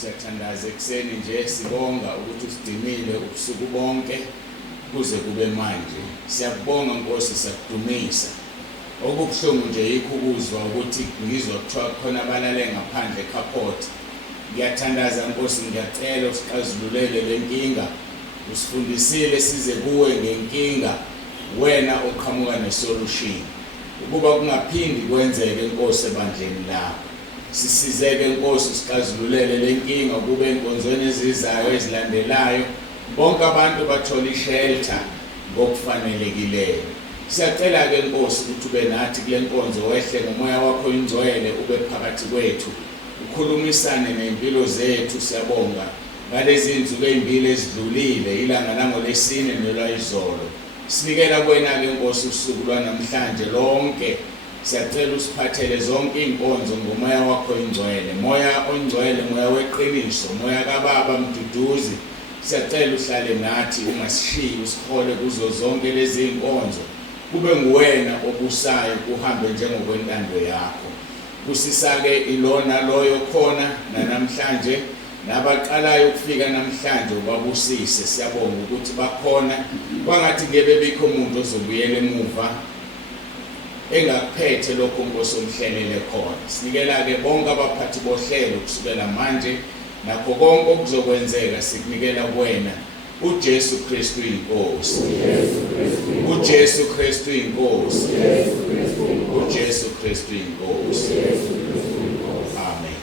Siyathandaza ekseni nje sibonga ukuthi usidimile ubusuku bonke kuze kube manje. Siyakubonga Nkosi, siyakudumisa. Okubuhlungu nje yikho ukuzwa ukuthi ngizwa kuthiwa khona abalale ngaphandle eCaport. Ngiyathandaza Nkosi, ngiyacela usixazululele le nkinga. Usifundisile size kuwe ngenkinga, wena oqhamuka nesolution. Ukuba kungaphindi kwenzeke Nkosi ebandleni lakho. Sisizeke Nkosi sixazululele le nkinga kube enkonzweni ezizayo ezilandelayo bonke abantu bathola ishelter ngokufanelekileyo. Siyacela ke Nkosi ukuthi ube nathi kule nkonzo, wehle ngomoya wakho ingcwele ube phakathi kwethu, ukhulumisane nempilo zethu. Siyabonga ngalezi insuku ezimbili ezidlulile, ilanga langolesine nelwayizolo. Sinikela kuwena ke Nkosi usuku lwanamhlanje lonke. Siyacela usiphathele zonke inkonzo ngomoya wakho ingcwele, moya ongcwele, moya weqiniso, moya kaBaba Mduduzi. Siyacela uhlale nathi, ungasishiyi, usihole kuzo zonke lezi inkonzo. Kube nguwena obusayo, uhambe njengokwentando yakho. Kusisake ilona loyo khona namhlanje, nabaqalayo ukufika namhlanje ubabusise. Siyabonga ukuthi bakhona, kwangathi ngebe bikho umuntu ozobuyela emuva engakuphethe lokho Nkosi omhlelele khona. Sinikela ke bonke abaphathi bohlelo kusukela manje nakho konke okuzokwenzeka, sikunikela kuwena uJesu Kristu inkosi. uJesu Kristu inkosi. uJesu Kristu inkosi. Amen.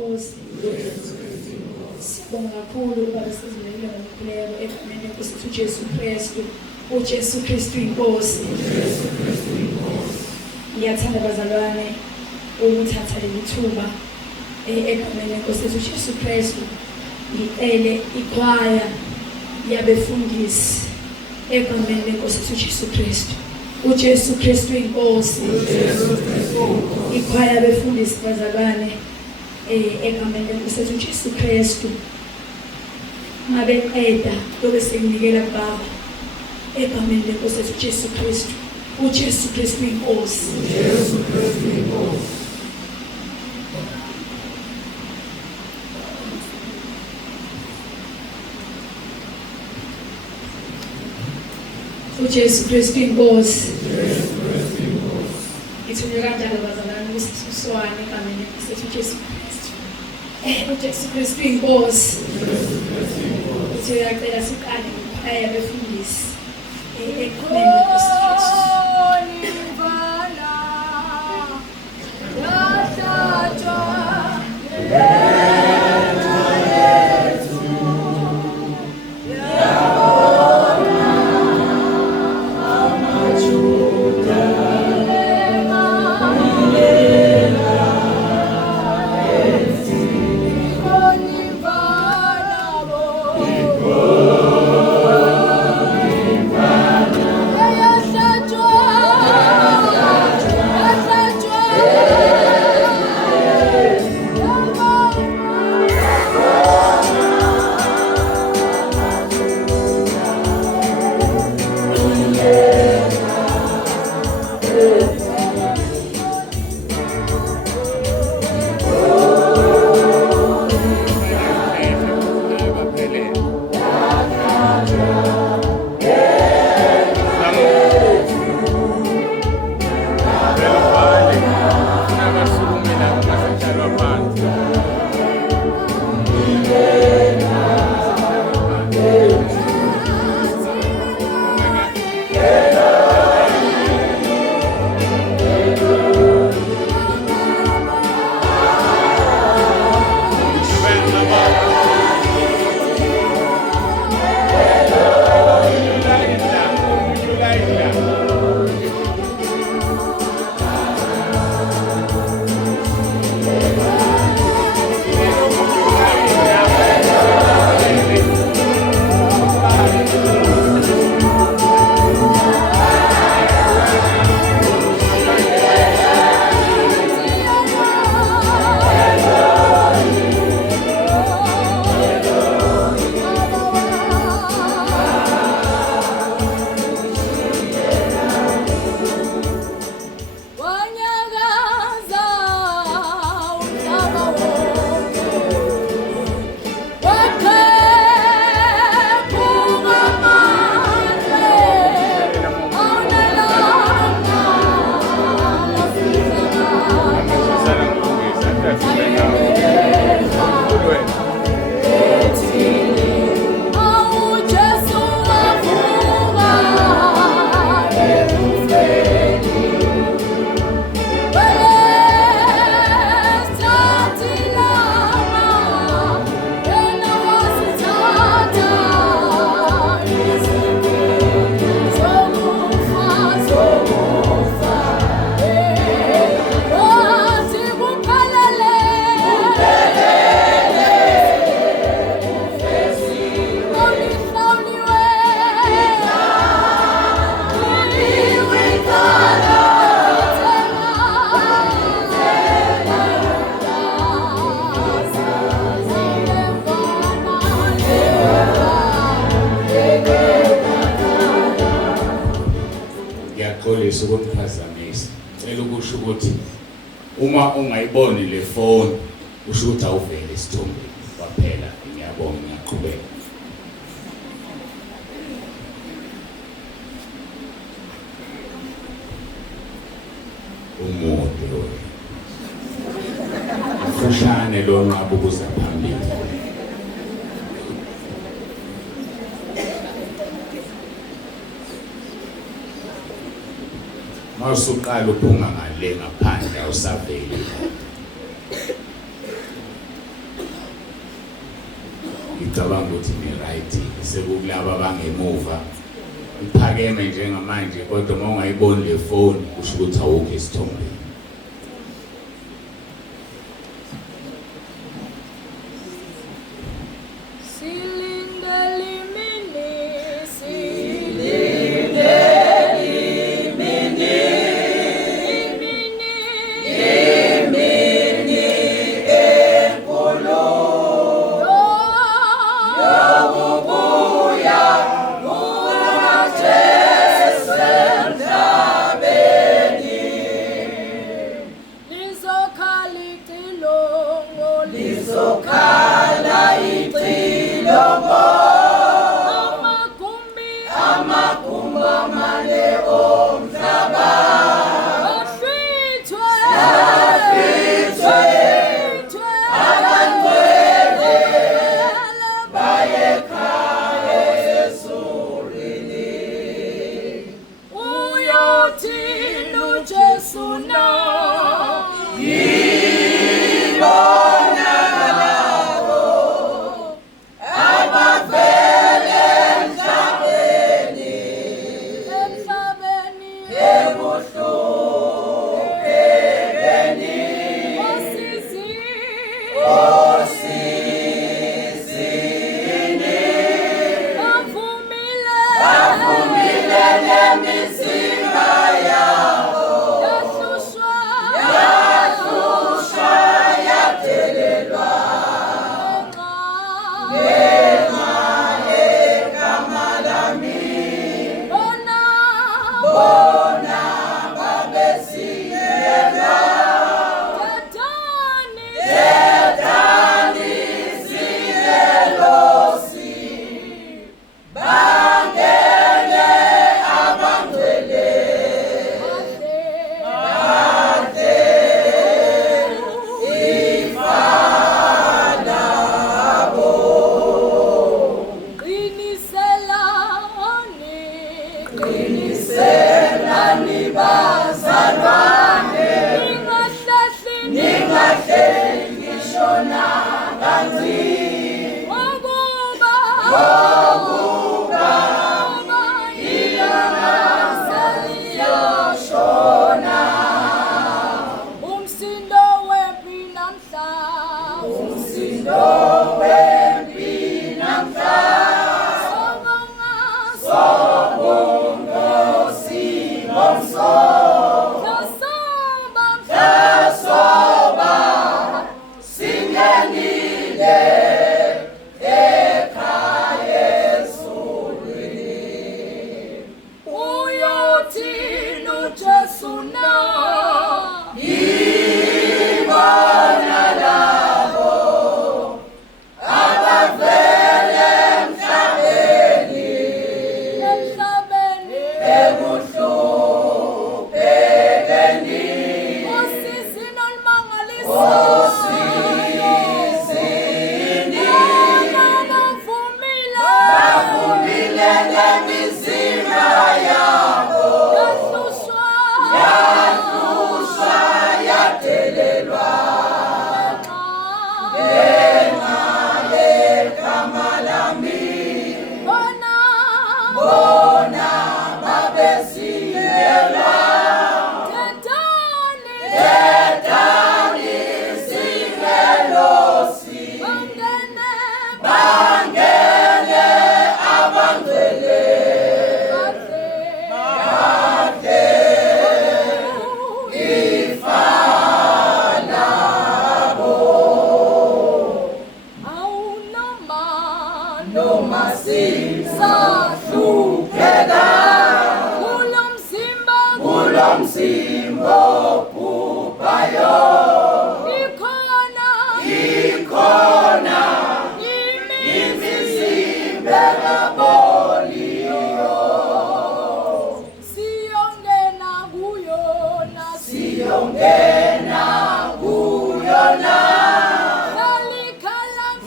inkosi. Sibonga kakhulu ukuba besizimele ngomkhuleko egameni lenkosi uJesu Kristu. uJesu Kristu inkosi. Ngiyathanda bazalwane ukuthatha leli thuba egameni lenkosi uJesu Kristu ngicele ikhwaya yabefundisi egameni lenkosi uJesu Kristu. uJesu Kristu inkosi. Ikhwaya yabefundisi bazalwane egameni lenkosi uJesu Kristu. Mabeqeda lobe senginikela kubaba egameni lenkosi uJesu Kristu. uJesu Kristu inkosi. uJesu Kristu inkosi. uJesu Kristu inkosi. Ngithunywe kanjalo bazalwane kusiswane egameni lenkosi uJesu Kristu. uJesu Kristu inkosi. Siyacela siqale ngokukhaya befundisi egameni lenkosi uJesu. Ukuphazamisa cela ukusho ukuthi uma ungayiboni le phone usho ukuthi awuvele isithombeni kwaphela. Ngiyabonga, ngiyaqhubeka. Umude lo ufushane lo ngabe ukuza phambili. Masuqala uphunga ngale ngaphandle awusaveli. ngicabanga ukuthi ni-right sekulaba abangemuva iphakeme njengamanje kodwa uma ungayiboni le phone kusho ukuthi awukho esithombeni.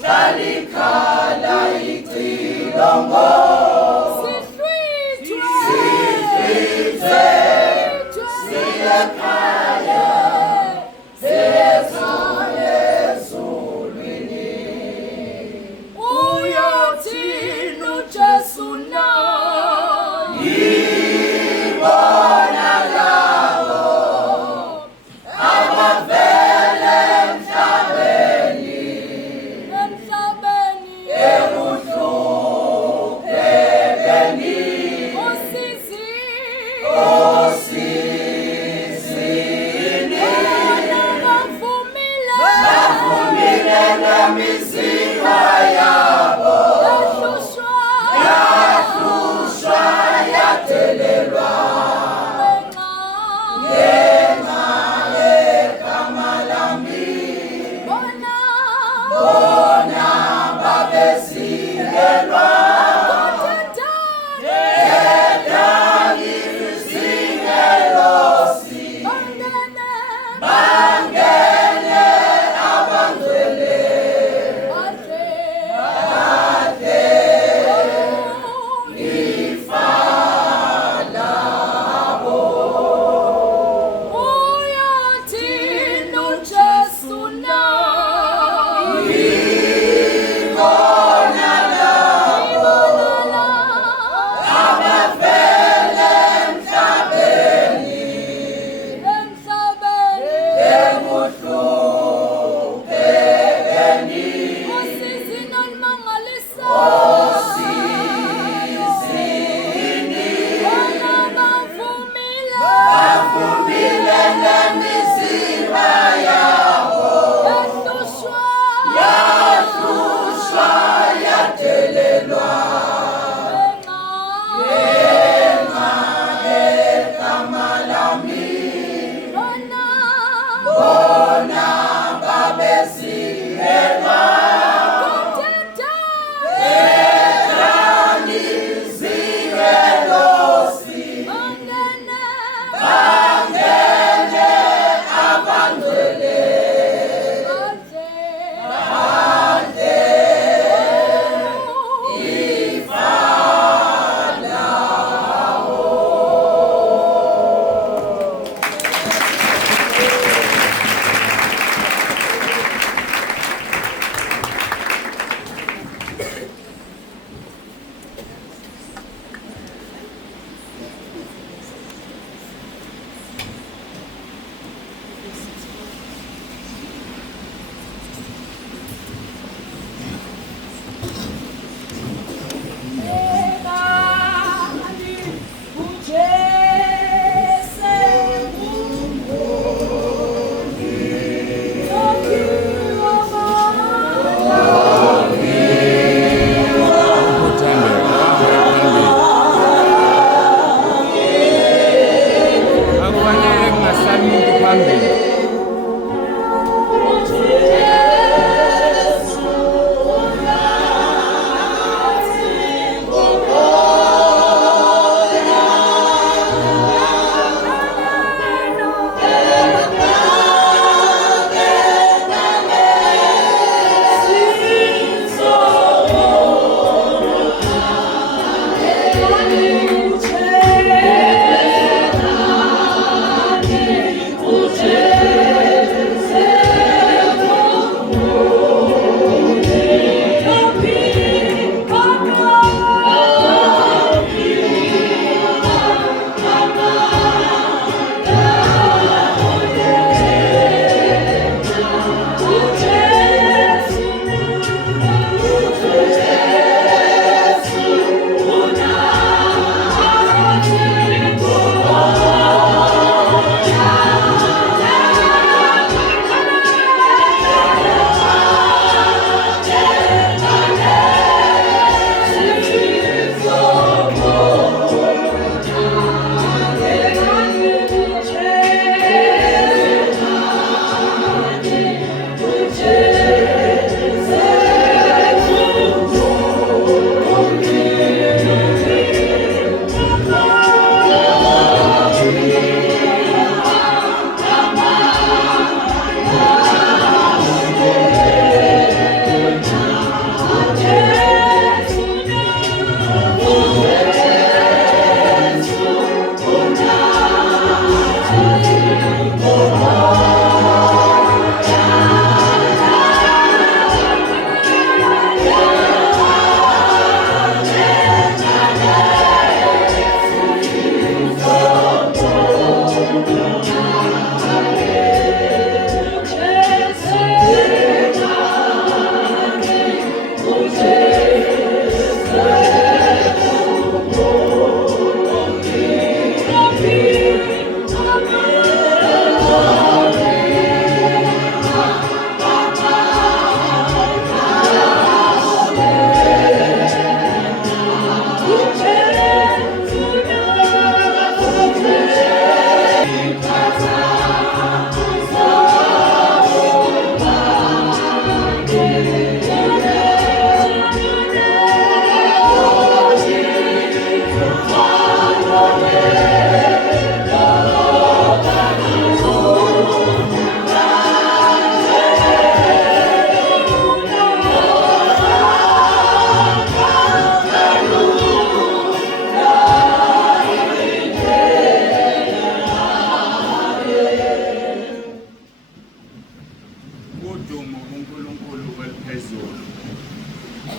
Salikhala itilongo Jesu na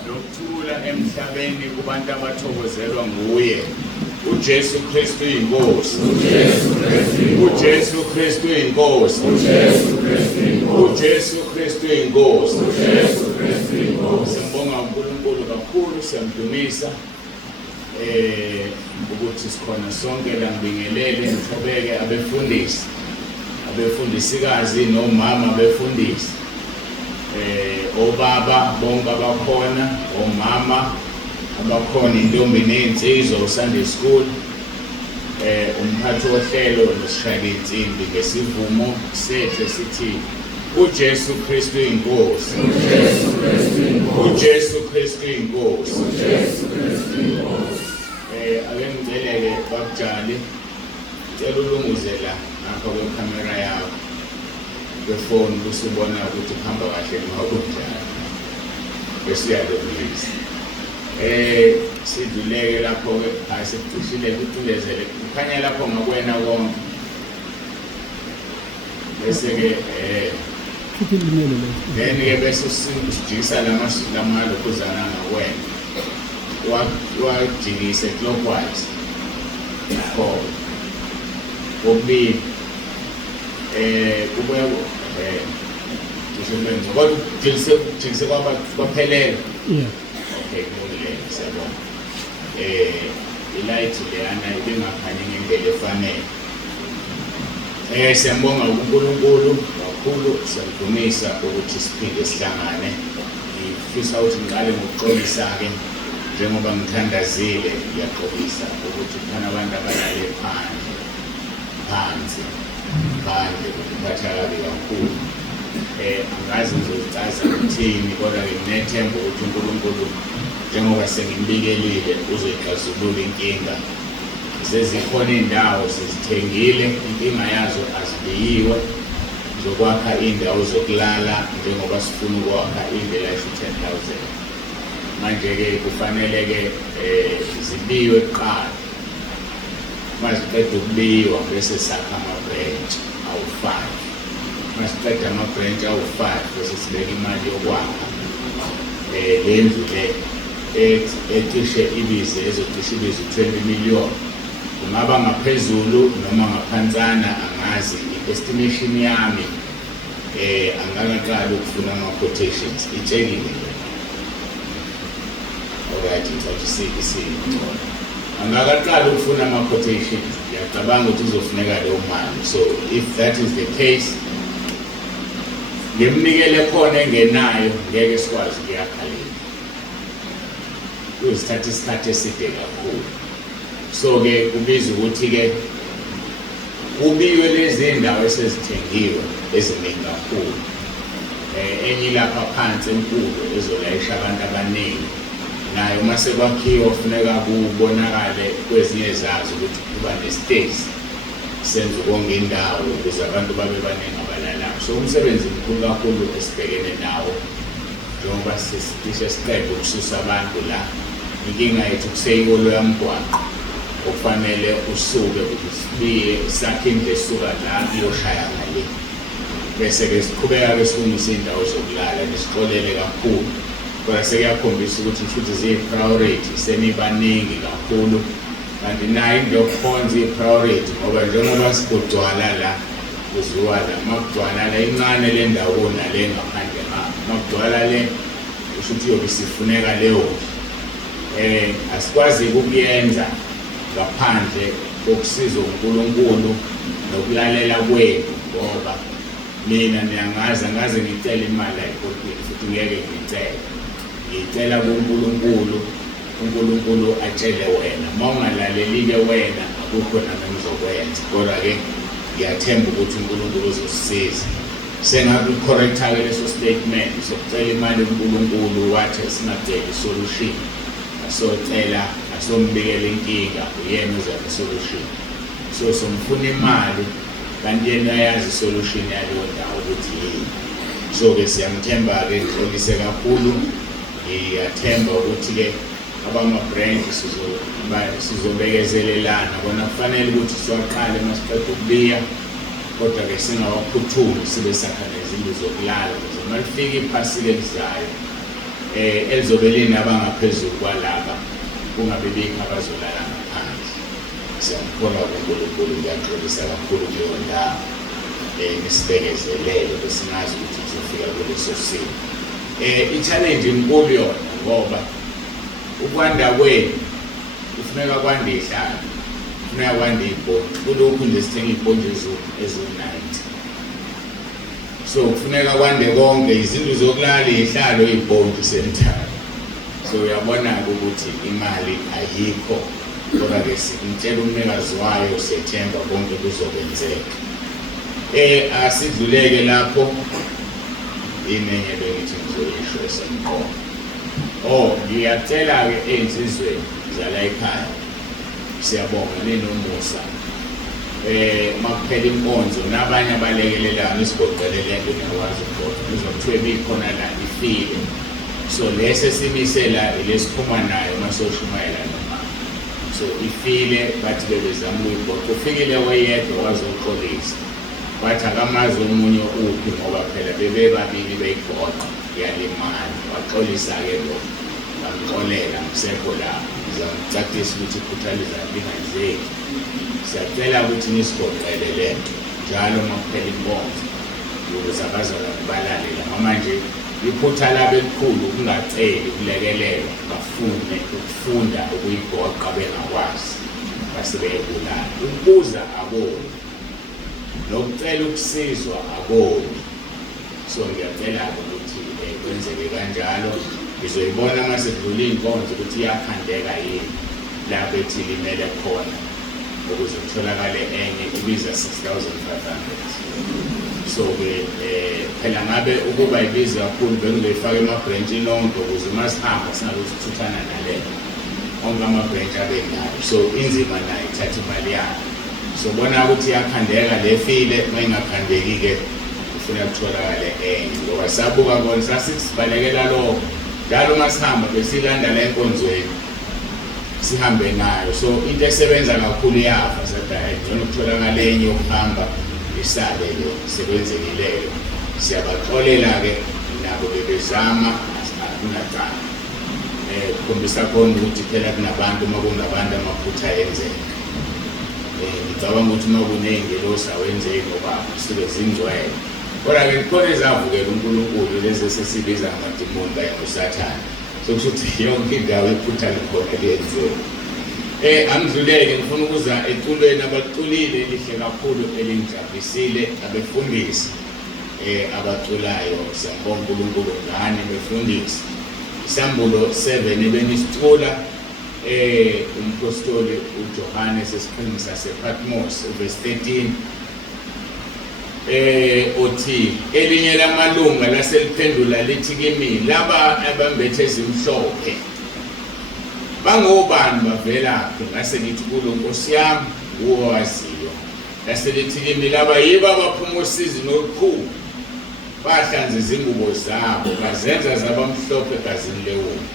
nokuthula emhlabeni kubantu abathokozelwa nguye. uJesu Kristu inkosi. uJesu Kristu inkosi. uJesu Kristu inkosi. Siyambonga uNkulunkulu kakhulu, siyamdumisa ukuthi sikhona sonke la ngibingelele ngiqhubeke abefundisikazi nomama befundisi, obaba bonke abakhona, omama abakhona, intombi nensizwa uSunday school, umphathi wohlelo nosishayela insimbi ngesivumo sethu esithi uJesu Kristu inkosi. uJesu Kristu inkosi. Ake ngiceleke bakujali, cela ulunguzela ngapha kwekhamera yakho kwefoni usubona ukuthi kuhamba kahle noma kunjani, bese uyalungisa. Sidluleke lapho-ke, asikucishile kutulezele kukhanya lapho ngakwena konke, bese-ke then-ke bese usijikisa lamalokhuzana ngakwena, wajikise clockwise forward kokubili, kubuya cishe kodwa jikise kwaphelele. Okay, kulungile, siyabonga. Ilight leyana ibingakhanyi ngendlela efanele. Siyambonga uNkulunkulu kakhulu, siyamdumisa ukuthi siphinde sihlangane. Ngifisa ukuthi ngiqale ngokuxolisa-ke, njengoba ngithandazile ngiyaxolisa ukuthi khona abantu abalale phansi kuphatha kabi kakhulu. Angazi ngizochaza ukuthini, kodwa-ke nginethemba ukuthi uNkulunkulu njengoba sengimbikelile uzoyixazulula inkinga. Sezikhona iy'ndawo sizithengile, inkinga yazo azibiyiwe, zokwakha iy'ndawo zokulala njengoba sifuna ukwakha indlu elayisha 10,000. Manje-ke kufanele-ke zibiyiwe kuqala. Maziqeda ukubiyiwa bese sakha ama-branch awu-5. Masiqeda ama-branch awu-5 bese sibeka imali yokwakha le ndlu le ecishe ibize, ezocishe ibize 20 million. Kungaba ngaphezulu noma ngaphansana angazi, i-estimation yami angakaqali ukufuna ama-quotations, itshekile. Alright, ngicela angakaqali ukufuna ama-quotations, ngiyacabanga ukuthi kuzofuneka leyo mali. So if that is the case, ngimnikele khona engenayo ngeke sikwazi ukuyakhalima, kuzithatha isikhathi eside kakhulu. So-ke kubiza ukuthi-ke kubiwe lezi ndawo esezithengiwe eziningi kakhulu. Enye lapha phansi enkulu ezolayisha abantu abaningi, nayo uma sekwakhiwa kufuneka kubonakale kwezinye zazo ukuthi kuba ne-space, senze ukonga indawo ukuze abantu babe baningi abalalayo. So umsebenzi mkhulu kakhulu esibhekene nawo, njengoba sesicishe siqede ukususa abantu la. Inkinga yethu kuseyikolo yamgwaqo okufanele usuke ukuthi sakhe indlu esuka la iyoshaya ngale, bese-ke siqhubeka-ke silungise iy'ndawo zokulala, nisixolele kakhulu, kodwa sekuyakhombisa ukuthi futhi ziyi-priority, senibaningi kakhulu. Kanti nayo into yokukhonza iyi-priority ngoba njengoba sikugcwala la kuziwa la, makugcwala la incane le ndawo nale ngaphandle makugcwala le kusho ukuthi yobe sifuneka leyo. Asikwazi ukuyenza ngaphandle kokusiza uNkulunkulu nokulalela kwethu, ngoba mina angaze ngicele imali ayikhokhile, futhi ngeke ngicela kuNkulunkulu, uNkulunkulu atshele wena. Uma ungalaleli-ke wena akukho nami engizokwenza, kodwa-ke ngiyathemba ukuthi uNkulunkulu uzosisiza. Sengaku-correcta-ke leso statement sokucela imali uNkulunkulu, wathi singaceli isolution, asombikela inkinga, uyena uzabe isolution. So somfuna imali kanti yena uyazi isolution yaleyo ndawo ukuthi yini. So-ke siyamthemba-ke, ngixolise kakhulu. Ngiyathemba ukuthi-ke abama-branch sizobekezelelana, kona kufanele ukuthi siwaqale masiqeda ukubiya, kodwa-ke singawaphuthumi, sibe sakha nezindlu zokulala ukuze uma lifika iphasika elizayo elizobe linabangaphezu kwalaba kungabe bikho abazolala ngaphandle. Siyakholwa kuNkulunkulu, ngiyaxolisa kakhulu kuleyo ndawo. Nisibekezelele besingazi ukuthi sizofika kuleso simo. I-challenge inkulu yona ngoba ukwanda kwenu kufuneka kwande ihlalo, kufuneka kwande ibhondi. Kulokhu nje sithenga ibhondi ezu-90. So kufuneka kwande konke, izindlu zokulala, ihlalo, ibhondi sentara. So uyabona-ke ukuthi imali ayikho, kodwa-ke simtshela umnikazi wayo, siyethemba konke kuzokwenzeka. Asidluleke lapho inenye bengithi ngizoyisho esemqoka. Ngiyacela-ke ey'nsizweni zala ekhaya, siyabonga ninomusa. Makuphela inkonzo nabanye abalekelelayo nisigoqele lento ngiyakwazi ukubona. Kuzokuthiwe bikhona la ifile. So lese simisela ilesiphuma nayo masoshumayela noma. So ifile bathi bebezama ukuyibhoqa. Ufikile weyedwa wazoxolisa. Bathi akamazi omunye uphi ngoba phela bebebabili beyigoqa yalimala. Waxolisa-ke lo, bamxolela ngisekho lapho. Ngizamcacisa ukuthi iphutha lingenzeki. Siyacela ukuthi nisigoqele lento njalo makuphela inkonzo ukuze abazalwane balalela. Manje iphutha labo elikhulu ukungaceli ukulekelelwa, bafune ukufunda ukuyigoqa bengakwazi, base beyebulala. Ukubuza akoni, nokucela ukusizwa akoni. So ngiyacela-ke ukuthi kwenzeke kanjalo. Ngizoyibona uma sekudlula iy'nkonzo ukuthi iyakhandeka yini la bethi limele khona ukuze kutholakale enye ibiza 6,500. So-ke phela ngabe ukuba ibiza kakhulu bengizoyifaka emabhrentshini onke ukuze uma sihamba singabe sithuthana nalena onke amabhrentshi abe nayo. So inzima nayo ithatha imali yayo. So bona ukuthi iyakhandeka lefile, uma ingakhandeki-ke kufuna kutholakale enye ngoba sabuka kona sasibalekela lokho. Njalo uma sihamba besilanda la enkonzweni sihambe nayo. So into esebenza kakhulu iyafa, sadala ngcono ukutholakala enye yokuhamba isale le sebenzekileyo. Siyabaxolela-ke nabo bebezama akunacala. Kukhombisa khona ukuthi phela kunabantu, uma kungabantu amaphutha enzeka. Ngicabanga ukuthi uma kuney'ngelosi awenzeki ngoba suke zingcwele. Kodwa-ke khona ezavukela uNkulunkulu lezi esesibiza ngamadimoni kanye noSathane. So kusho ukuthi yonke indawo iphutha likhona liyenzeka. Angidluleke ngifuna ukuza eculweni abaculile elihle kakhulu elingijabulisile, abefundisi abaculayo. Siyambonga uNkulunkulu ngani befundisi. Isambulo 7 benisicula umpostoli uJohane sesiqhingi sasePatmos verse 13. Othi elinye lamalunga laseliphendula lithi kimi, laba abambethe ezimhlophe bangobani, bavelaphi? Ngase ngithi kulo, Nkosi yami nguwe owaziyo. Ngase lithi kimi, laba yibo abaphuma usizini olukhulu, bahlanza izingubo zabo, bazenza zabamhlophe egazini lewundlu.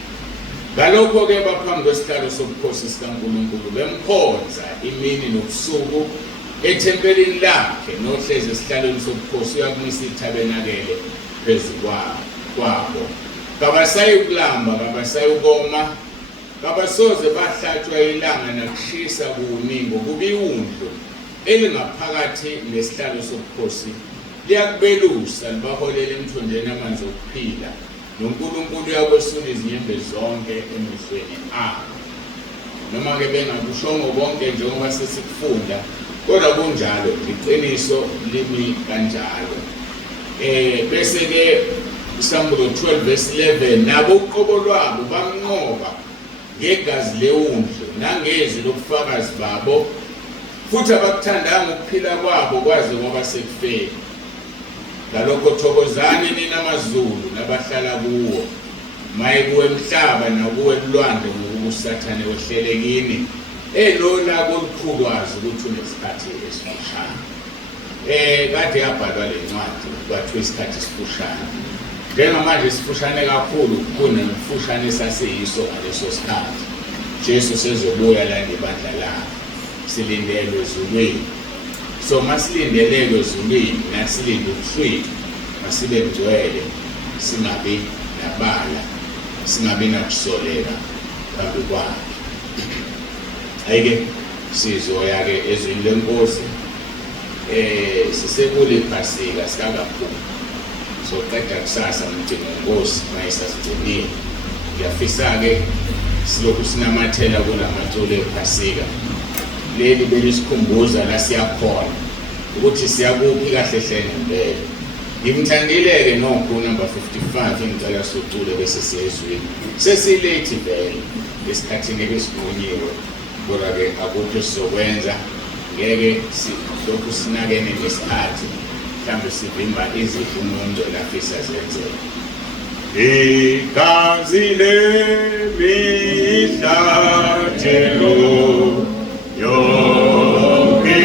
Ngalokho-ke baphambi kwesihlalo sobukhosi sikaNkulunkulu bemkhonza imini nobusuku ethempelini lakhe, nohlezi esihlalweni sobukhosi uyakumisa ithabenakele phezu kwabo. Kabasayi kulamba, kabasayi ukoma, kabasoze bahlatshwa ilanga nakushisa kuwuningo, kuba iwundlu elingaphakathi nesihlalo sobukhosi liyakubelusa libaholele emthonjeni amanzi okuphila, noNkulunkulu uyakwesula izinyembe zonke emehlweni abo. Noma-ke bengakushongo bonke njengoba sesikufunda, kodwa kunjalo, iqiniso limi kanjalo. Bese-ke Isambulo 12 verse 11, nabo uqobo lwabo bamnqoba ngegazi lewundlu nangezi lobufakazi babo, futhi abakuthandanga ukuphila kwabo kwaze kwaba sekufeni. Ngalokho thokozani nina amazulu nabahlala kuwo, maye kuwe emhlaba nakuwe elwandle ngokuba uSathane wehlele kini. Lona kolukhulu wazi ukuthi unesikhathi esifushane. Kade yabhalwa le ncwadi kwathiwa isikhathi esifushane. Njengamanje isifushane kakhulu kunemfushane esasiyiso ngaleso sikhathi. Jesu sezobuya la ngebandla lakhe, silindelwe ezulwini. So masilindeleke ezulwini, nasilinde ukuhlwika, masibe ngcwele, singabi nabala. singabi nakusoleka phambi kwakhe. Ayike sizoya-ke ezwini lenkosi sisekule iphasika sikakaphumi. Soqeda kusasa umcimbi wenkosi mayisasigcinile. Ngiyafisa-ke silokhu sinamathela kulamaculo ephasika. Leli belisikhumbuza la siyakhona ukuthi siyakuphi kahle hle ngempela. Ngimthandile-ke nokho number 55 engicela socule bese siyezwini. Sesilethi vele esikhathini ebesigunyiwe. Kodwa-ke akukho sizokwenza. Ngeke silokhu sinakene ngesikhathi. Mhlawumbe sivimba izifundo uMngcwele afisa zenzeke. Igazi lemihlathelo yonke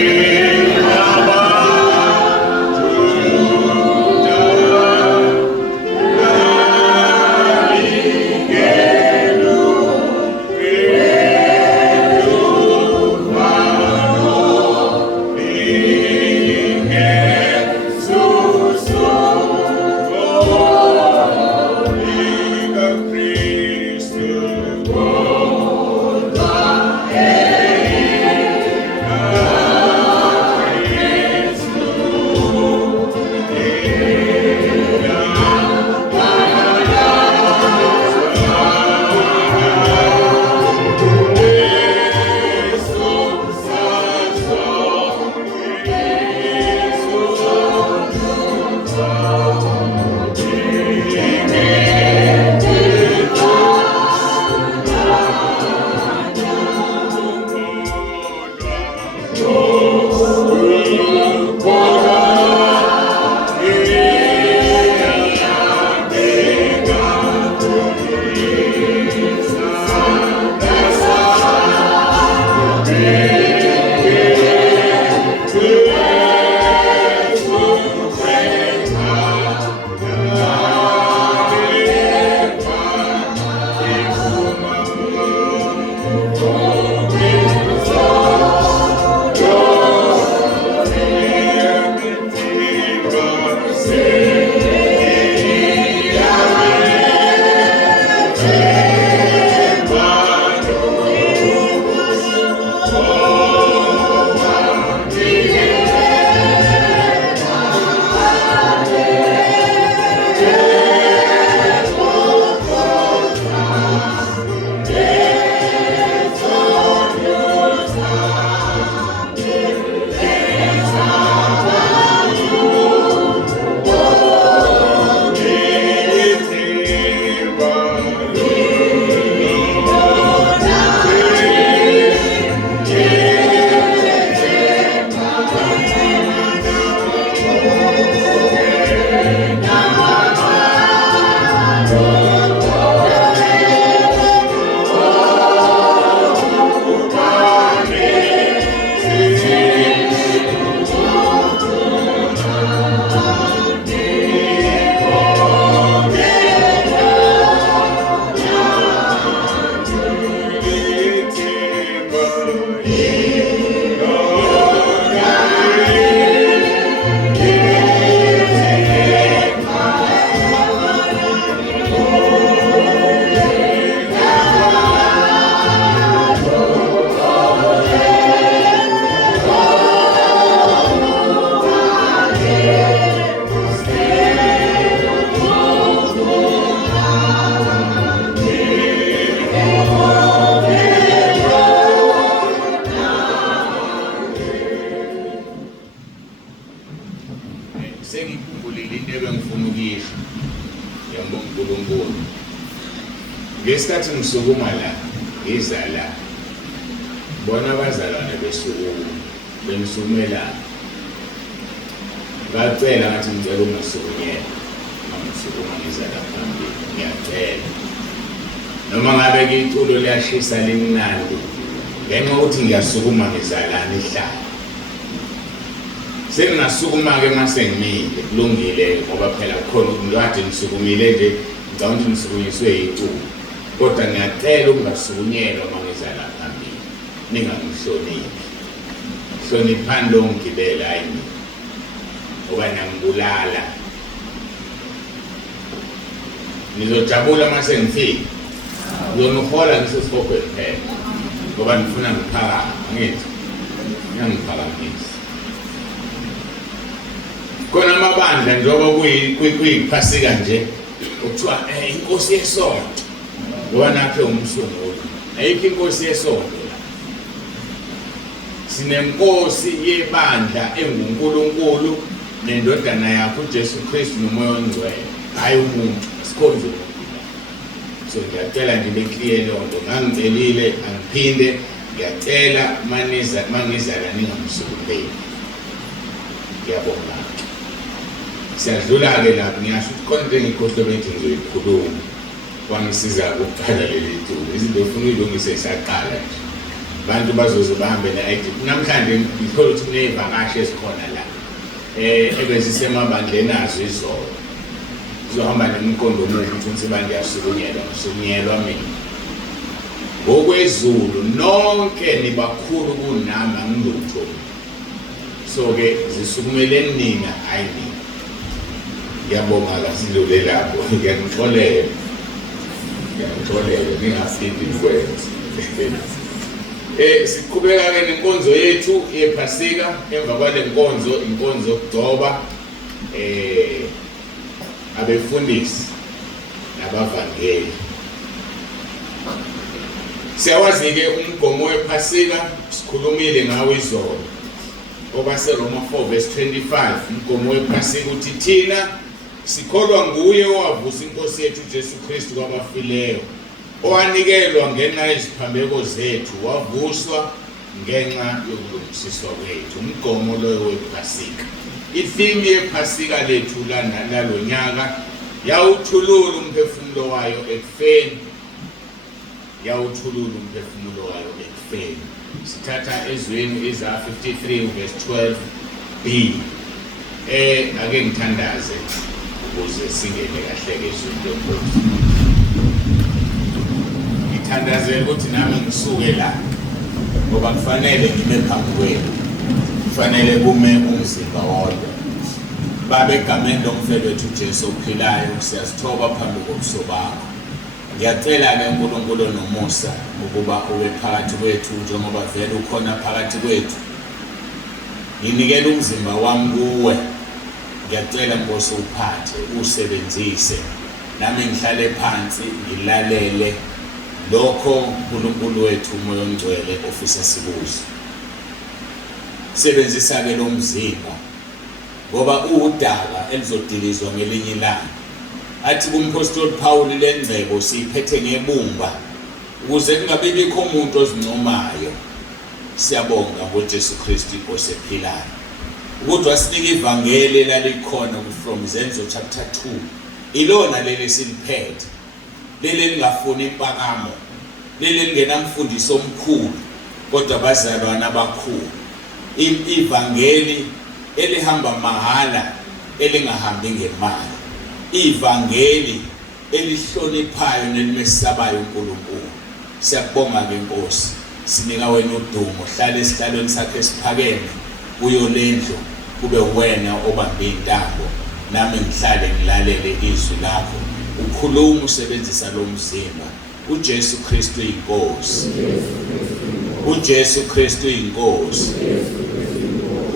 sengikhumbulile into ebengifuna ukuyisho yambonga uNkulunkulu. Ngesikhathi ngisukuma la ngiza la bona abazalwane besukuma bengisukumela bacela ngathi ngicela ungasukunyela ngisukuma ngiza la phambili ngiyacela noma ngabe iculo liyashisa limnandi ngenxa ukuthi ngiyasukuma ngizalana ihlala sengingasukuma-ke masengimile kulungile ngoba phela kukhona ukungade ngisukumile nje ngicabanga ukuthi ngisukunyiswe yiculo kodwa ngiyacela ukungasukunyelwa uma ngizala phambili ningangihloniphi hloniphani lo ngigibela hayi mina ngoba niyangibulala nizojabula uma sengifika Ngizona uhola ngisesibophe kuphela ngoba ngifuna ngiphakame ngithi ngiyangiphakamisa. Khona amabandla njengoba kuyiphasika nje kuthiwa inkosi yesonto ngoba nakhe umsunguli. Ayikho inkosi yesonto. Sinemkosi yebandla enguNkulunkulu nendodana yakhe uJesu Kristu nomoya ongcwele, hayi umuntu sikhonze. So ngiyacela nje beclear lonto, ngangicelile angiphinde ngiyacela mangizala ningamsukuleli. Ngiyabonga. Siyadlula-ke lapho ngiyasho ukuthi khona into engikhohlwe bethi ngizoyikhuluma kwangisiza ukuqala leli thuba. Izinto efuna uyilungise isaqala nje. Abantu bazoze bahambe ne-ID. Namhlanje ngikholwa ukuthi kuney'vakashi ezikhona la ebezisemabandleni azo izolo. Zizohamba nemikondo omubi ukuthi ngiyasukunyelwa mina. Ngokwezulu nonke nibakhulu kunami angilutho. So-ke zisukumeleni nina hayi mina. Ngiyabonga kasidlule lapho. Ngiyangixolela ningafindi kwenza. Siqhubeka-ke nenkonzo yethu yephasika. Emva kwale nkonzo inkonzo yokugcoba abefundisi nabavangeli. Siyawazi-ke umgomo wephasika sikhulumile ngawo izolo. Ngoba seRoma 4:25 umgomo wephasika uthi thina sikholwa nguye owavusa inkosi yethu uJesu Kristu kwabafileyo, owanikelwa ngenxa yeziphambeko zethu, wavuswa ngenxa yokulungisiswa kwethu. Umgomo loyo wephasika. Itheme yephasika lethu lalo nyaka yawuthulula umphefumulo wayo ekufeni. Yawuthulula umphefumulo wayo ekufeni. Sithatha ezweni Isaiah 53:12b. Ake ngithandaze ukuze singene kahle ezweni lenkosi. Ngithandazela ukuthi nami ngisuke la ngoba kufanele ngime phambi kwenu. Kufanele kume umzimba wodwa. Babe egameni lomfelo wethu uJesu ophilayo siyazithoba phambi kobuso bakho. Ngiyacela-ke uNkulunkulu nomusa ukuba ube phakathi kwethu njengoba vele ukhona phakathi kwethu. Nginikela umzimba wami kuwe. Ngiyacela Nkosi uphathe usebenzise. Nami ngihlale phansi ngilalele lokho uNkulunkulu wethu umoya ongcwele ofisa sikuze. Sebenzisa-ke lo mzimba ngoba udaba elizodilizwa ngelinye ilanga. Athi kumpostoli Paul lengcebo siyiphethe ngebumba ukuze kungabibikho umuntu ozincomayo. Siyabonga ngoJesu Kristu osephilayo ukuthi wasinika ivangeli elalikhona from Zenzo chapter 2. Ilona leli siliphethe, leli lingafuni impakamo, leli lingenamfundiso omkhulu kodwa bazalwana abakhulu. Ivangeli elihamba mahala elingahambi ngemali. Ivangeli elihloniphayo nelimesabayo uNkulunkulu. Siyabonga-ke Nkosi, sinika wena udumo. Hlala esihlalweni sakhe esiphakeme kuyo lendlu, kube wena obambe intambo, nami ngihlale ngilalele izwi lakho. Ukhuluma usebenzisa lo mzimba. uJesu Kristu inkosi. uJesu Kristu inkosi.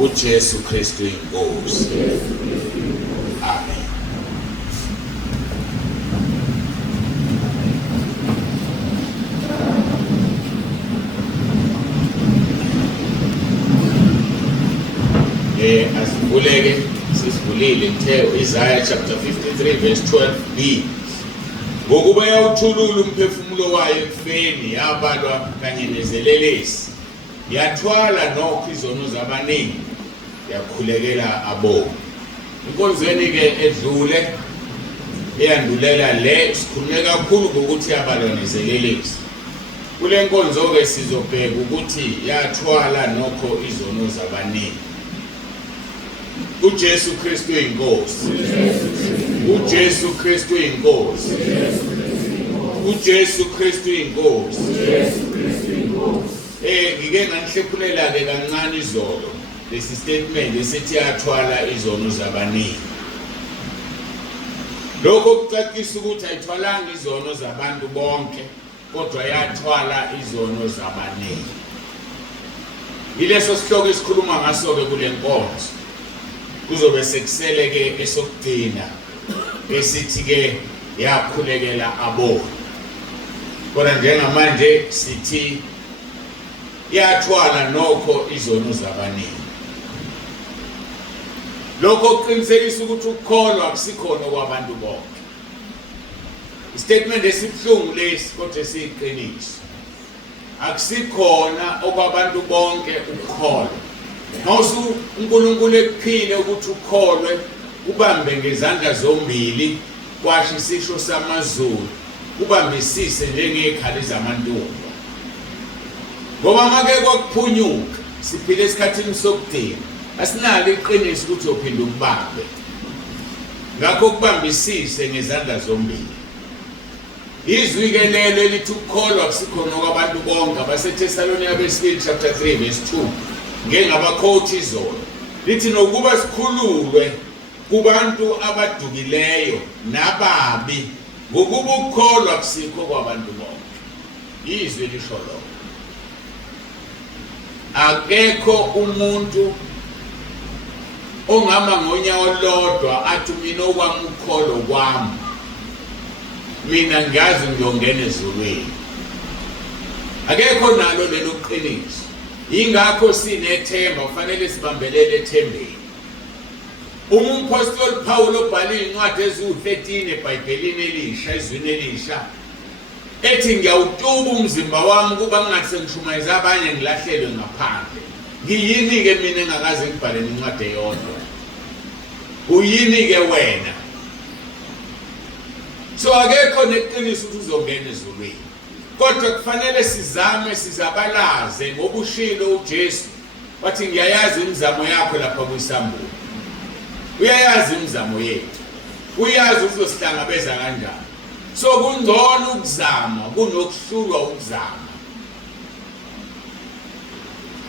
uJesu Kristu inkosi. Amen. Asivuleke sisivulile Isaiah chapter 53:12b. Ngokuba yawuthulula umphefumulo wayo ekufeni, yabalwa kanye nezelelesi, yathwala nokho izono zabaningi, yakhulekela abonke. Inkonzweni-ke edlule eyandulela le sikhulume kakhulu ngokuthi yabalwa nezelelesi. Kule nkonzo-ke sizobheka ukuthi yathwala nokho izono zabaningi. uJesu Kristu inkosi. uJesu Kristu inkosi. uJesu Kristu inkosi. Ngike nganihlephulela-ke kancane izolo lesi statement esithi yathwala izono zabaningi. Lokho kucacisa ukuthi ayithwalanga izono zabantu bonke kodwa yathwala izono zabaningi. Yileso sihloko esikhuluma ngaso ke kule nkonzo. Kuzobe sekusele ke esokugcina esithi ke yakhulekela abona. Kodwa njengamanje sithi yathwala nokho izono zabaningi. Lokho kuqinisekisa ukuthi ukukholwa akusikhona kwabantu bonke. Istatement esibuhlungu lesi kodwa siyiqiniso. Akusikhona okwabantu bonke ukukholwa. Mawusu uNkulunkulu ekuphile ukuthi ukholwe ubambe ngezandla zombili kwasho isisho samaZulu ubambisise njengekhala zamantombi. Ngoba make kwakuphunyuka siphile esikhathini sokudina asinalo iqiniso ukuthi uphinde ukubambe. Ngakho kubambisise ngezandla zombili. Izwi ke lelo elithi ukukholwa akusikhona kwabantu bonke abaseThesalonika besibili chapter 3 verse 2 ngengabakhothi izolo lithi nokuba sikhululwe kubantu abadukileyo nababi ngokuba ukukholwa akusikho kwabantu bonke. Izwi lisho lokho. Akekho umuntu ongama ngonyawo lodwa athi mina okwami ukholo kwami mina ngiyazi ngiyongena ezulwini. Akekho nalo lelo qiniso. Ingakho sinethemba kufanele sibambelele ethembeni. Umphostoli Paul obhale incwadi eziwu13 eBhayibhelini elisha izwini elisha ethi ngiyawutuba umzimba wami kuba ngingathi sengishumayeza abanye ngilahlelwe ngaphandle. Ngiyini ke mina engakaze ngibhale incwadi eyodwa? Uyini ke wena? So akekho neqiniso ukuthi uzongena ezulwini. Kodwa kufanele sizame sizabalaze ngobushilo uJesu wathi ngiyayazi imizamo yakho lapha kwisambulo. Uyayazi imizamo yethu. Uyazi uzosihlangabeza kanjani. So kungcono ukuzama kunokuhlulwa ukuzama.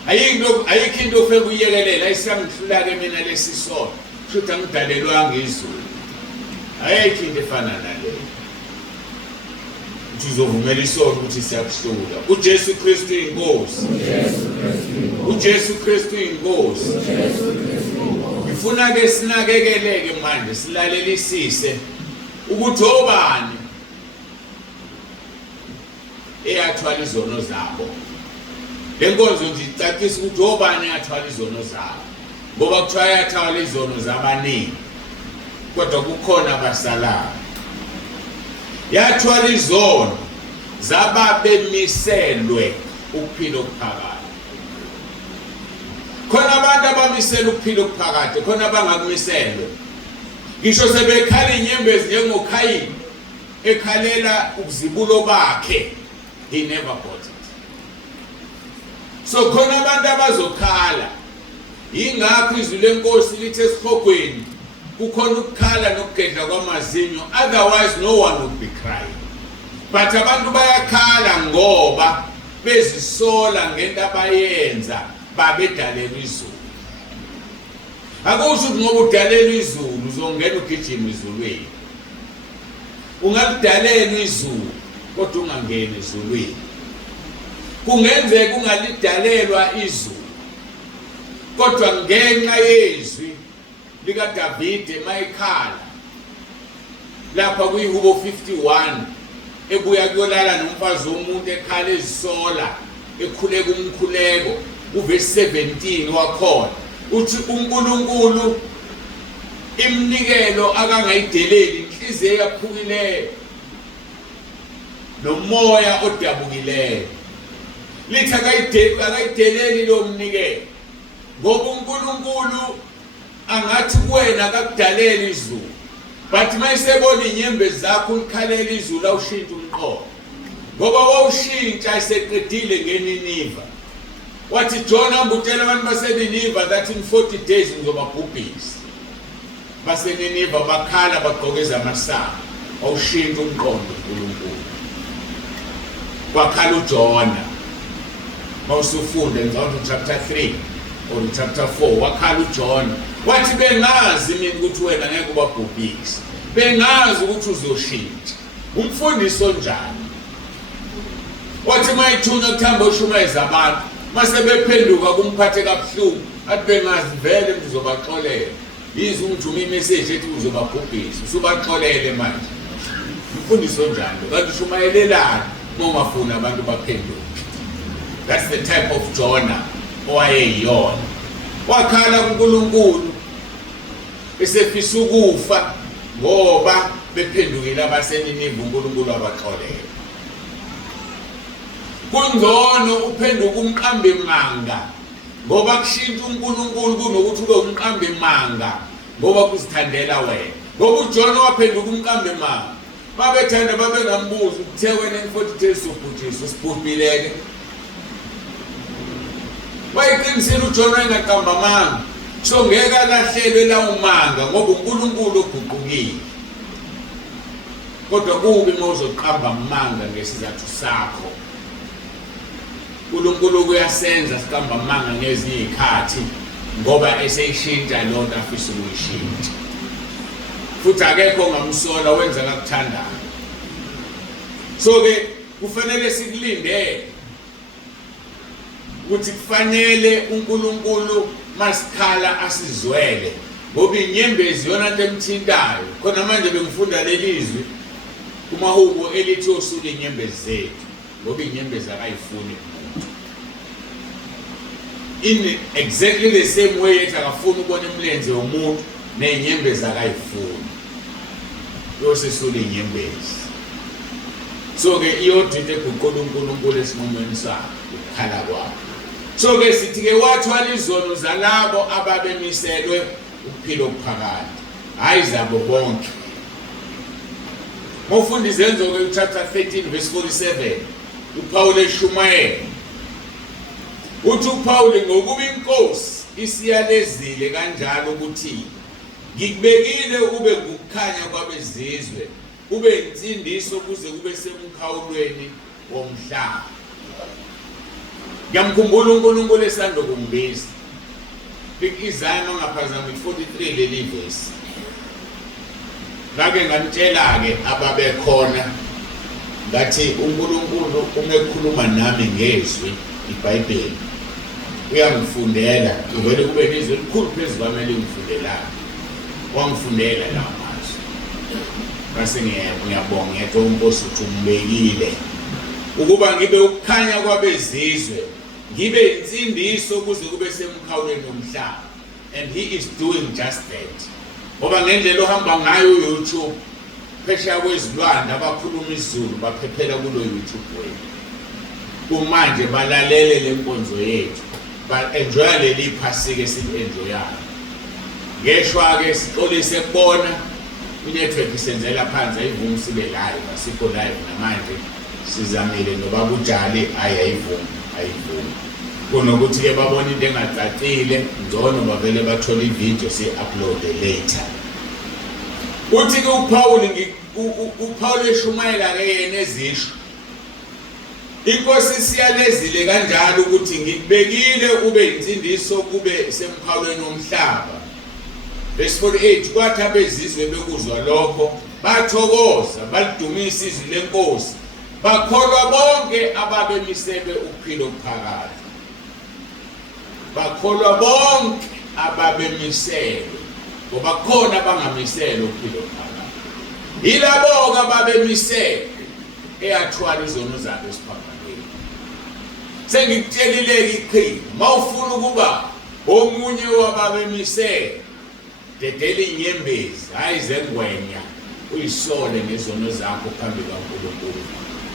Ayikho into ofeke uyekelela ayisangihlula ke mina lesisono. Futhi angidalelwanga izulu. Ayikho into efana naleyo. Uzovumela isono ukuthi siyakuhlula. uJesu Kristu inkosi. uJesu Kristu inkosi. Ngifuna ke sinakekeleke manje silalelisise ukuthi obani eyathwala izono zabo. Lenkonzo nje icacisa ukuthi obani eyathwala izono zabo. Ngoba kuthiwa yathwala izono zabaningi. Kodwa kukhona abasalayo. Yathwala izono zababemiselwe ukuphila okuphakade. Khona abantu abamisela ukuphila okuphakade, khona abangakumiselwe. Ngisho sebekhala inyembezi njengoKhayini ekhalela ukuzibulo bakhe, he never got it. So khona abantu abazokhala. Ingakho izwi lenkosi lithi esihogweni kukhona ukukhala nokugedla kwamazinyo, otherwise no one would be crying. But abantu bayakhala ngoba bezisola ngento abayenza babedalelwa izulu. Akusho ukuthi ngoba udalelwa izulu uzongena ugijima izulwini. Ungalidalelwa izulu kodwa ungangena ezulwini. Kungenzeka ungalidalelwa izulu kodwa ngenxa yezwi likaDavide mayikhala lapha kuyihubo 51 ebuya kuyolala nomfazi womuntu ekhala ezisola ekhuleka umkhuleko uverse 17 wakhona uthi uNkulunkulu imnikelo akangayideleli inhliziyo yaphukileyo nomoya odabukileyo lithi akayideleli lo mnikelo ngoba uNkulunkulu angathi kuwena akakudalela izulu but mayisebona inyembezi zakho ukhalela izulu awushintsha umqondo ngoba wawushintsha iseqedile ngeNiniva wathi Jona ngutshela abantu baseNiniva that in 40 days ngizobabhubhisa baseNiniva bakhala bagqokeza amasaka awushintsha umqondo uNkulunkulu wakhala uJona mawusufunda eNhlanhla chapter 3 or chapter 4 wakhala uJona wathi bengazi mina ukuthi wena ngeke ubabhubhise bengazi ukuthi uzoshintsha umfundiso njani wathi mayithunywa kuthamba ushumayeza abantu mase bephenduka kumphathe kabuhlungu athi bengazi vele ngizobaxolela yize ungithume imessage ethi uzobabhubhisa usubaxolele manje imfundiso njalo kanti ushumayelelana mongafuna abantu baphenduke. That's the type of Jonah owayeyiyona wakhala kuNkulunkulu esefisa ukufa ngoba bephendukile abaseNinive uNkulunkulu abaxolela. Kungcono uphenduka umqambe manga ngoba kushintsha uNkulunkulu kunokuthi ube umqambe manga ngoba kuzithandela wena. Ngoba uJona waphenduka umqambe manga babethanda babengambuza ukuthe wena 40 days sobhujiswa sibhubhileke. Wayiqinisile uJona engaqamba manga so ngeke alahlelwe lawo manga ngoba uNkulunkulu oguqukile. Kodwa kubi mawuzoqamba manga ngesizathu sakho. uNkulunkulu kuyasenza siqamba manga ngezinye izikhathi ngoba eseyishintsha lonto afisa ukuyishintsha. Futhi akekho ongamsola wenza akuthandayo. So ke kufanele sikulindele ukuthi kufanele uNkulunkulu masikhala asizwele ngoba inyembezi yona into emthintayo. Khona manje bengifunda lelizwi kumahubo elithi osule inyembezi zethu ngoba inyembezi akayifuni. In exactly the same way ethi akafuni ukubona imlenze womuntu nenyembezi akayifuni yosesule inyembezi. So ke iyodide eguqula uNkulunkulu esinqumweni sakhe ukukhala kwakhe. So ke sithi ke wathwala izono zalabo ababemiselwe ukuphila okuphakade hayi zabo bonke. Mawufunda izenzo ke chapter 13 verse 47 uPaul eshumayela uthi uPaul ngokuba inkosi isiyalezile kanjalo ukuthi ngikubekile ube ngukukhanya kwabezizwe ube insindiso kuze kube semkhawulweni womhlaba. Ngiyamkhumbula uNkulunkulu esando kumbisa Isaiah mangaphazami 43 leli verse. Ngake ngantshela ke ababekhona ngathi uNkulunkulu umekhuluma nami ngezwi iBhayibheli uyangifundela uvele kube nezwi elikhulu phezulu kwami elingifundelayo wangifundela la mazwi base ngiyabonga ngiyathi uNkosi uthumekile ukuba ngibe ukukhanya kwabezizwe ngibe insindiso kuze kube semkhawulweni womhlaba. And he is doing just that. Ngoba ngendlela ohamba ngayo YouTube phesheya kwezilwandle abakhuluma isiZulu baphephela kulo YouTube wethu. Kumanje balalele lenkonzo yethu ba enjoy leli phasike sienjoyayo. Ngeshwa ke sixolise kubona inetwork isenzela phansi ayivumi sibe live asikho live namanje sizamile noba kujali ayivumi kunokuthi ke babona into engacacile ngcono bavele bathola ivideo si-upload later. Uthi ke uPaul eshumayela ke yena ezisho inkosi siyalezile kanjalo ukuthi ngikubekile ube insindiso kube semkhawulweni womhlaba. Verse 48 kwathi abezizwe bekuzwa lokho bathokoza balidumisa izwi lenkosi bakholwa bonke ababemiselwe ukuphila okuphakade. Bakholwa bonke ababemiselwe ngoba khona abangamiselwe ukuphila okuphakade. Yilabo ababemiselwe eyathwala izono zabo esiphambanweni. Sengikutshelile iqhinga mawufuna ukuba omunye wababemiselwe dedela inyembezi hayi zengwenya uyisole ngezono zakho phambi kaNkulunkulu.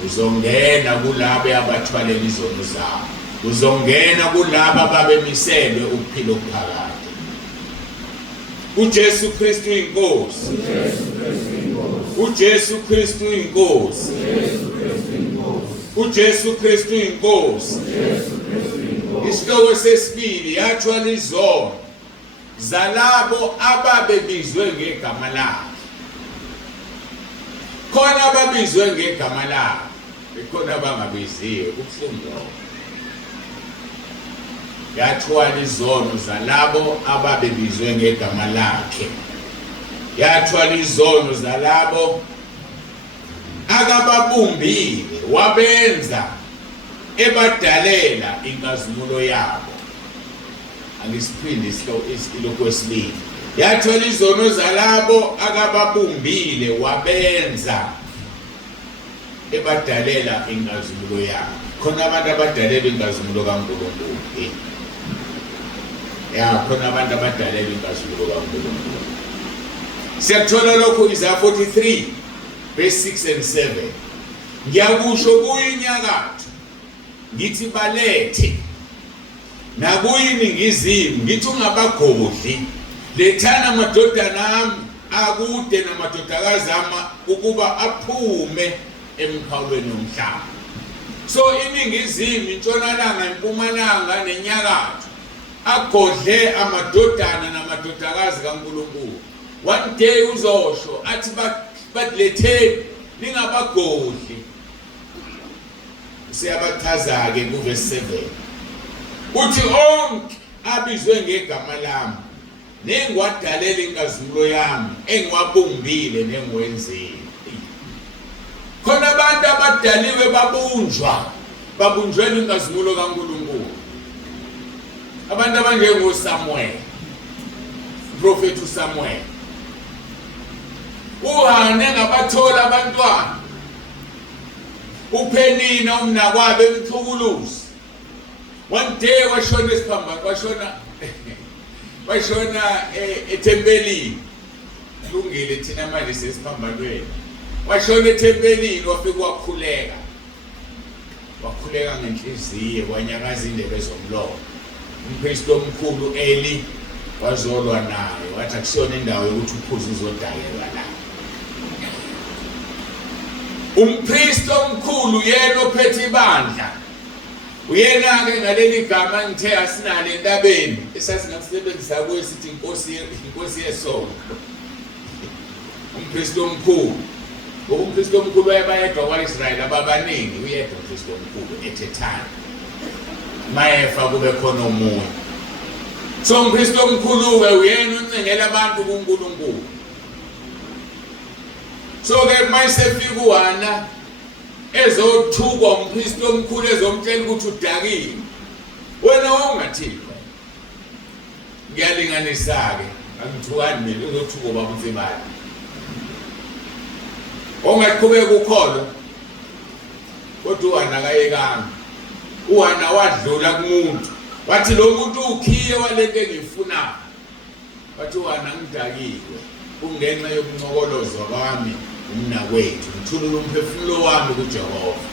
Uzongena kulabo abathwalela izono zabo. Uzongena kulabo ababemiselwe ukuphila okuphakade. uJesu Kristu inkosi. uJesu Kristu inkosi. uJesu Kristu inkosi. Isihloko sesibili yathwala izono zalabo ababebizwe ngegama lakhe. Khona ababizwe ngegama lakhe bekhona abangabiziwe kubuhlungu. Yathwala izono zalabo ababebizwe ngegama lakhe. Yathwala izono zalabo akababumbile wabenza ebadalela inkazimulo yabo. Angisiphinde isilokhu esibili. Yathola izono zalabo akababumbile wabenza ebadalela inkazimulo yabo. Khona abantu abadalela inkazimulo kaNkulunkulu. Khona abantu abadalela inkazimulo kaNkulunkulu. Siyathola lokho Isaiah 43 verse 6 and 7. Ngiyakusho kuyinyakatho ngithi balethe, nakuyiningizimu ngithi ungabagodli, lethana amadodana ami akude namadodakazi ami ukuba aphume emkhawulweni womhlaba. So iningizimu, intshonalanga, impumalanga nenyakatho agodle amadodana namadodakazi kaNkulunkulu. One day uzosho athi badletheni ningabagodli. Siyabachaza ke ku verse 7. Uthi onke abizwe ngegama lami nengwadalela inkazimulo yami engiwabumbile nengiwenzile. Khona abantu abadaliwe babunjweni inkazimulo kaNkulunkulu. Abantu abanjengo Samuel, Prophet Samuel. Uhane ngabathola abantwana. Upenina umnakwabe emthukuluzi. One day washona esiphambano, washona etempelini. Kulungile thina manje sesiphambanweni. Washona etempelini wafika wakhuleka. Wakhuleka ngenhliziyo, wanyakaza indebe zomlomo. Umpristi omkhulu Eli wazolwa naye, wathi akusiyona indawo yokuthi uphuze uzodakelwa la. Umpristi omkhulu yena ophethe ibandla, uyena ke ngaleli gama ngithe asinalo entabeni esasingasebenzisa kuye sithi inkosi yesonto. Umpristi omkhulu, umpristi omkhulu wayebayedwa kwaIsrayeli ababaningi, uyedwa umpristi omkhulu ethethayo. Mayefa kube khona omunye. So umpristi omkhulu ke uyena uncengela abantu kuNkulunkulu. So ke mayisefika uHana ezothukwa umpristi omkhulu ezomtshela ukuthi udakile, wena ungathini? Ngiyalinganisa ke, angithukani mina uzothukwa baba uNsibani. Ongaqhubeka ukholo kodwa uHana akayekanga. uHana wadlula kumuntu, wathi lo muntu ukhiye walento engiyifunayo. Wathi uHana ngidakiwe kungenxa yokuncokolozwa kwami umnakwethu, ngithulula umphefumulo wami kuJehova.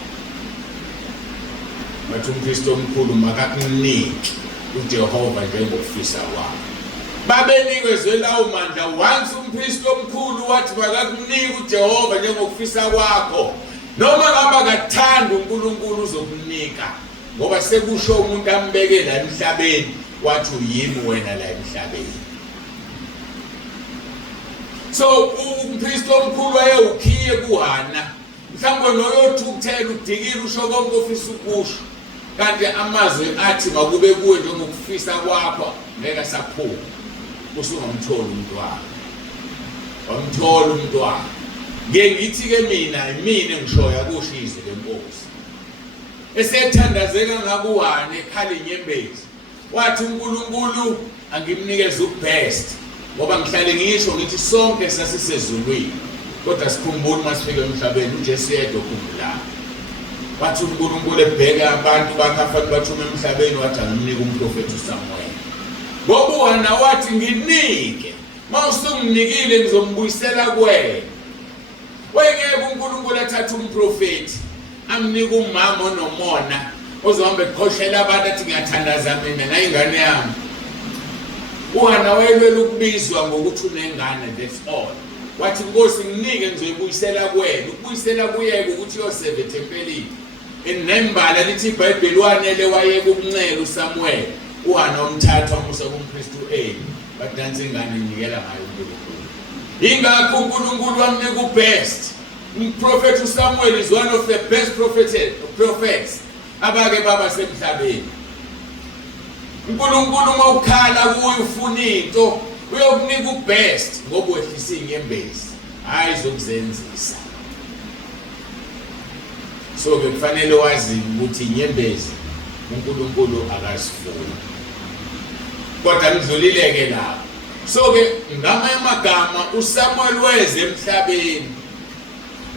Wathi umpristi omkhulu makakunike uJehova njengokufisa kwakhe. Babenikezwe lawo mandla. Once umpristi omkhulu wathi makakunike uJehova njengokufisa kwakho, noma ngaba kathanda uNkulunkulu uzokunika, ngoba sekusho umuntu ambeke la emhlabeni wathi uyimi wena la emhlabeni. So umpristi omkhulu wayewukhiye kuHana, mhlawumbe noyothukuthela udikile usho konke ofisa ukusho, kanti amazwi athi makube kuwe njengokufisa kwakho ngeke saphuma. Usungamthola umntwana, wamthola umntwana. Ngeke ngithi ke mina engishoya kusho izwi lenkosi. Esethandazeka ngakuHana ekhala inyembezi, wathi uNkulunkulu angimnikeze ubest, ngoba ngihlale ngisho ngithi sonke sasisezulwini kodwa sikhumbule masifika emhlabeni uJesu yedwa okhumbulayo. Wathi uNkulunkulu ebheka abantu bakafana bathume emhlabeni, wathi angimnike umprofeti uSamuel. Ngoba uHana wathi nginike, mawusungimnikile ngizombuyisela kuwena. Wengeke uNkulunkulu athathe umprofeti amnika umama onomona ozohamba ekhoshela abantu athi ngiyathandaza mina nayingane yami. uHana wayelwela ukubizwa ngokuthi unengane, that's all. Wathi Nkosi nginike ngizoyibuyisela kuwena. Ukubuyisela kuyeke ukuthi yoseve etempelini. Inembala lithi iBhayibheli wanele wayeka ukuncela uSamuel. uHana wamthatha wamusa kumpristi uEli, badansa ingane inikela ngayo uNkulunkulu. Ingakho uNkulunkulu wamnika ubest. Umprofeti uSamuel is one of the best prophets abake baba semhlabeni. uNkulunkulu mawukhala kuye ufuna into uyokunika ubest ngoba wehlisa inyembezi, hayi zokuzenzisa. So ke kufanele wazi ukuthi inyembezi uNkulunkulu akasifuni. Kodwa ngidlulileke lapho. So ke ngamanye amagama uSamuel weze emhlabeni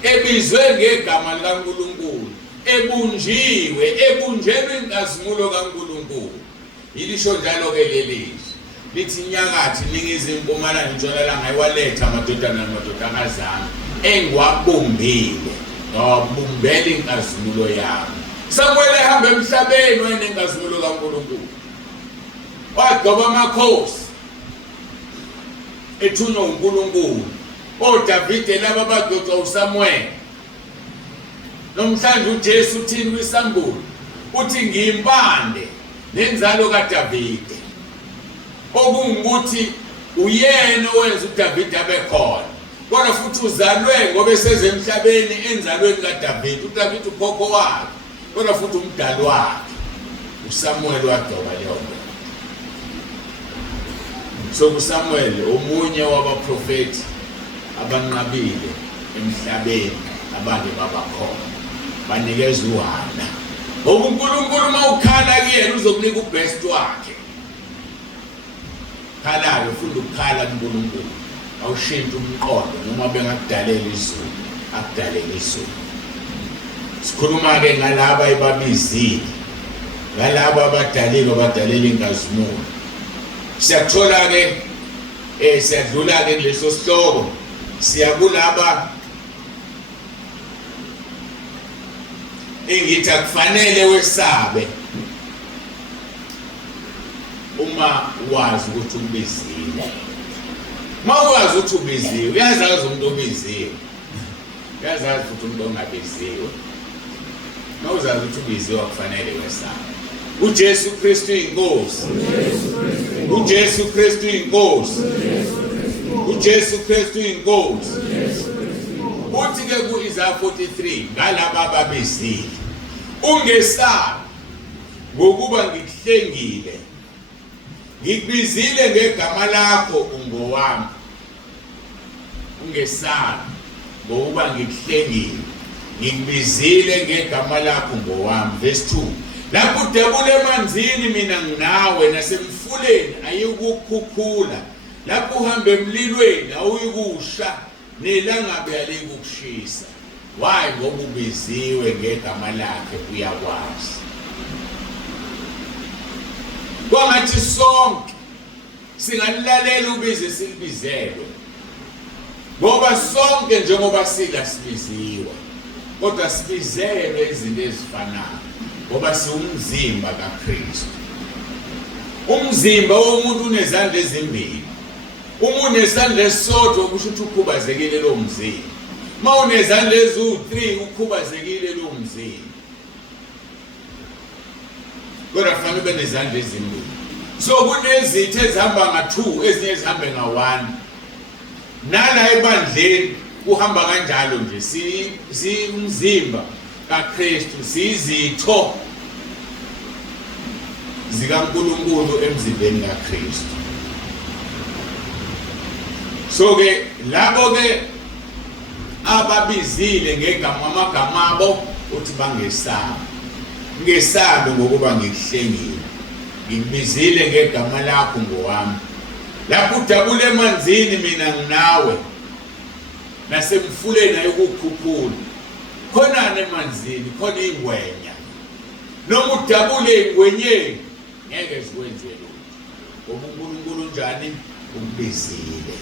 ebizwe ngegama likaNkulunkulu, ebunjelwe inkazimulo kaNkulunkulu. Yilisho njalo ke lelizwi lithi inyakathi ningizimu mpumalanga ntshonalanga ewaletha amadodana namadodakazana engwabumbile wabumbela inkazimulo yami. Samuel ehamba emhlabeni wayenenkazimulo kaNkulunkulu, wagoba amakhosi ethunywa uNkulunkulu. ODavide laba badocwa uSamuel. Nomhlanje uJesu uthini kwisambulo? Uthi ngiyimpande nenzalo kaDavide. Okungukuthi uyena owenza uDavide abe khona. Kodwa futhi uzalwe ngoba eseze emhlabeni enzalweni kaDavide. uDavide ukhokho wakhe, kodwa futhi umdali wakhe uSamuel wadoba leyo. So uSamuel omunye wabaprofeti abanqabile emhlabeni abake babakhona, banikeza uHana. Ngoba uNkulunkulu mawukhala kuyena uzokunika ubest wakhe. Khalayo ufunda ukukhala kuNkulunkulu, awushintshe umqondo noma bengakudalela izulu, akudalela izulu. Sikhuluma ke ngalaba ebabizile, ngalaba abadalile badalela inkazimulo. Siyathola ke siyadlula ke kuleso sihloko siyakulaba engithi akufanele wesabe uma wazi ukuthi ubizile. Mawazi ukuthi ubiziwe, uyazazi umuntu obiziwe, uyazazi ukuthi umuntu ongabiziwe. Mawuzazi ukuthi ubiziwe akufanele wesabe. uJesu Kristu inkosi, uJesu Kristu inkosi, uJesu Kristu inkosi. Uthi ke ku-Isaiah 43 ngalaba ababizile, ungesabi ngokuba ngikuhlengile, ngikubizile ngegama lakho ungowami. Ungesabi ngokuba ngikuhlengile, ngikubizile ngegama lakho ungowami. Verse 2, lapho udebula emanzini mina nginawe, nasemfuleni ayikukhukhula. Lapho uhamba emlilweni awuyikusha, nelangabe alikukushisa. Why? Ngoba ubiziwe ngegama lakhe, uyakwazi. Kwangathi sonke singalilalela ubize silibizelwe, ngoba sonke njengoba sibiziwe, kodwa sibizelwe izinto ezifanayo, ngoba siwumzimba kaKristu. Umzimba womuntu unezandla ezimbili. Uma unesandla esisodwa kusho ukuthi ukhubazekile lo mzimba. Uma unezandla eziwu-3 ukhubazekile lo mzimba. Kodwa kufanele ube nezandla ezimbili. So kunezitho ezihamba nga-2, ezinye ezihambe nga-1. Nala ebandleni kuhamba kanjalo nje, siyumzimba kaKristu, siyizitho zikaNkulunkulu emzimbeni kaKristu. So ke labo ke ababizile ngegama amagama abo uthi bangesabi. Ngesabi ngokuba ngikuhlengile, ngikubizile ngegama lakho ngowami. Lapho udabula emanzini mina nginawe, nasemfuleni ayikukhukhula. Khonani emanzini, khona ingwenya. Noma udabule engwenyeni ngeke zikwenze lutho, ngoba uNkulunkulu njani ukubizile.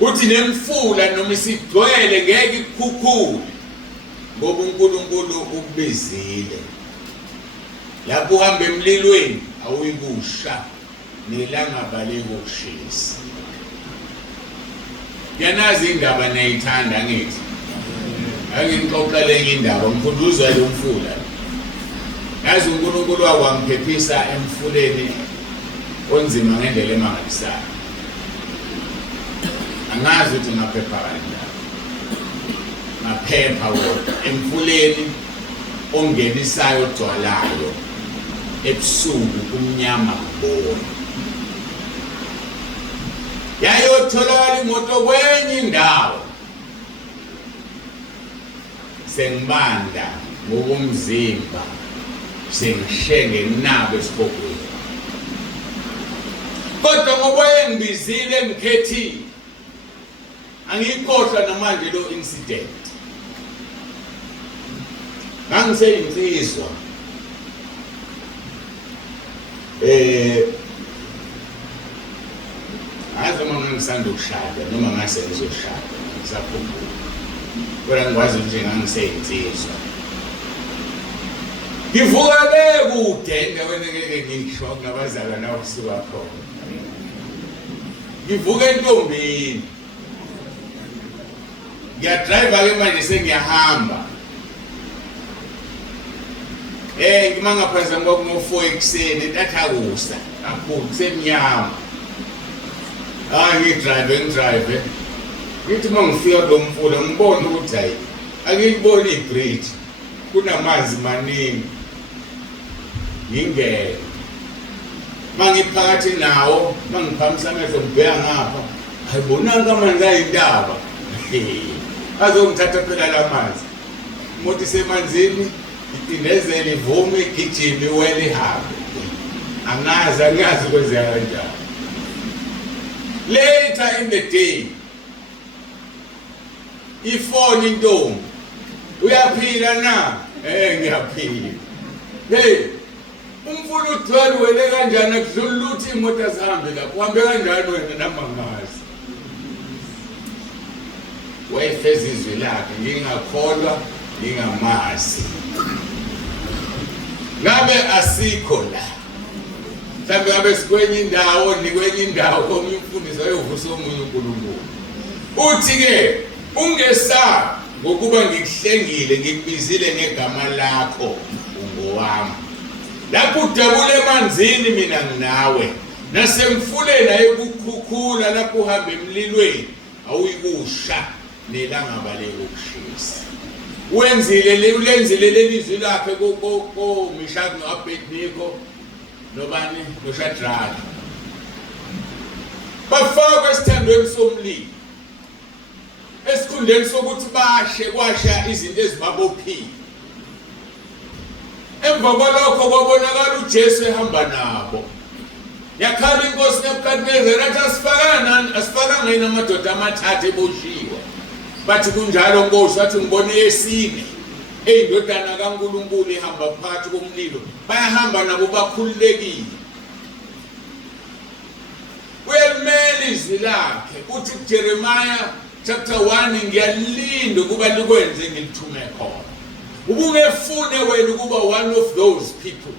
Uthi nemfula noma isigcwele ngeke ikukhukhule, ngoba uNkulunkulu ukubizile. Lapho uhamba emlilweni awuyikusha, nelangaba likukushisa. Yanazi indaba nayithanda ngithi. Ake ngixoxa lenye indaba, ngifunduzwa lo mfula. Yazi uNkulunkulu wakwangiphephisa emfuleni onzima ngendlela emangalisayo. Angazi ukuthi ngaphepha kanjani. Ngaphepha wona emfuleni ongenisayo ogcwalayo, ebusuku kumnyama kubona. Yayotholakala imoto kwenye indawo, sengibanda ngokomzimba sengishenge nabo esibhokweni kodwa ngoba engibizile ngikhethile angikhohlwa namanje lo incident ngangiseyinsizwa azoma ngisanda ukushada noma ngase ngizoshada ngisakhumbula kodwa ngikwazi nje ngangiseyinsizwa ngivuka bekude endaweni ngeke ngisho ngabazala nawo kusuka khona ngivuka entombini ngiyadrive ke manje sengiyahamba ngimanga phakathi ngo4 ekseni ntathakusa kakhulu semnyama ngidrive ngithi mangifika lo mfula ngibona ukuthi hayi angiyiboni ibridge kunamanzi maningi ngingena mangiphakathi nawo mangiphamisa amehlo ngibheka ngapha ayibonanga amanzi ayindaba azongithatha phela lamanzi mothi semanzini iphindezele ivume igijime iwele ihambe angazi kwenzeka kanjani. Later in the day ifoni intombi uyaphila na ngiyaphila hey umfula uthwele wele kanjani akudlula ukuthi imoto azihambe lapho uhambe kanjani wena namangazi wayefeza izwi lakhe ngingakholwa ngingamazi ngabe asikho la mhlawumbe ngabe sikwenye indawo nikwenye indawo omfundisi ayovusa omunye uNkulunkulu uthi ke ungesabi ngokuba ngikuhlengile ngikubizile ngegama lakho ungowami lapho udabula emanzini mina nginawe nasemfuleni ayekukhukhula lapho uhamba emlilweni awuyikusha nelanga baleke ukushisa ulenzile lelizwi lakhe ko Meshaki noAbednego nobani noShadraka bafakwe esithandweni somlilo esikhundleni sokuthi kwasha izinto ezibabophile. Emva kwalokho kwabonakala uJesu ehamba nabo yakhala inkosi kaNebukadineza yathi asifakanga yini amadoda amathathu eboshiwe bathi kunjalo nkosi wathi ngibone yesine eyindodana kaNkulunkulu ihamba phakathi komlilo bayahamba nabo bakhululekile. Uyalimela izwi lakhe uthi Jeremiah chapter 1 ngiyalinda ukuba likwenze ngilithume khona ubungefune wena ukuba one of those people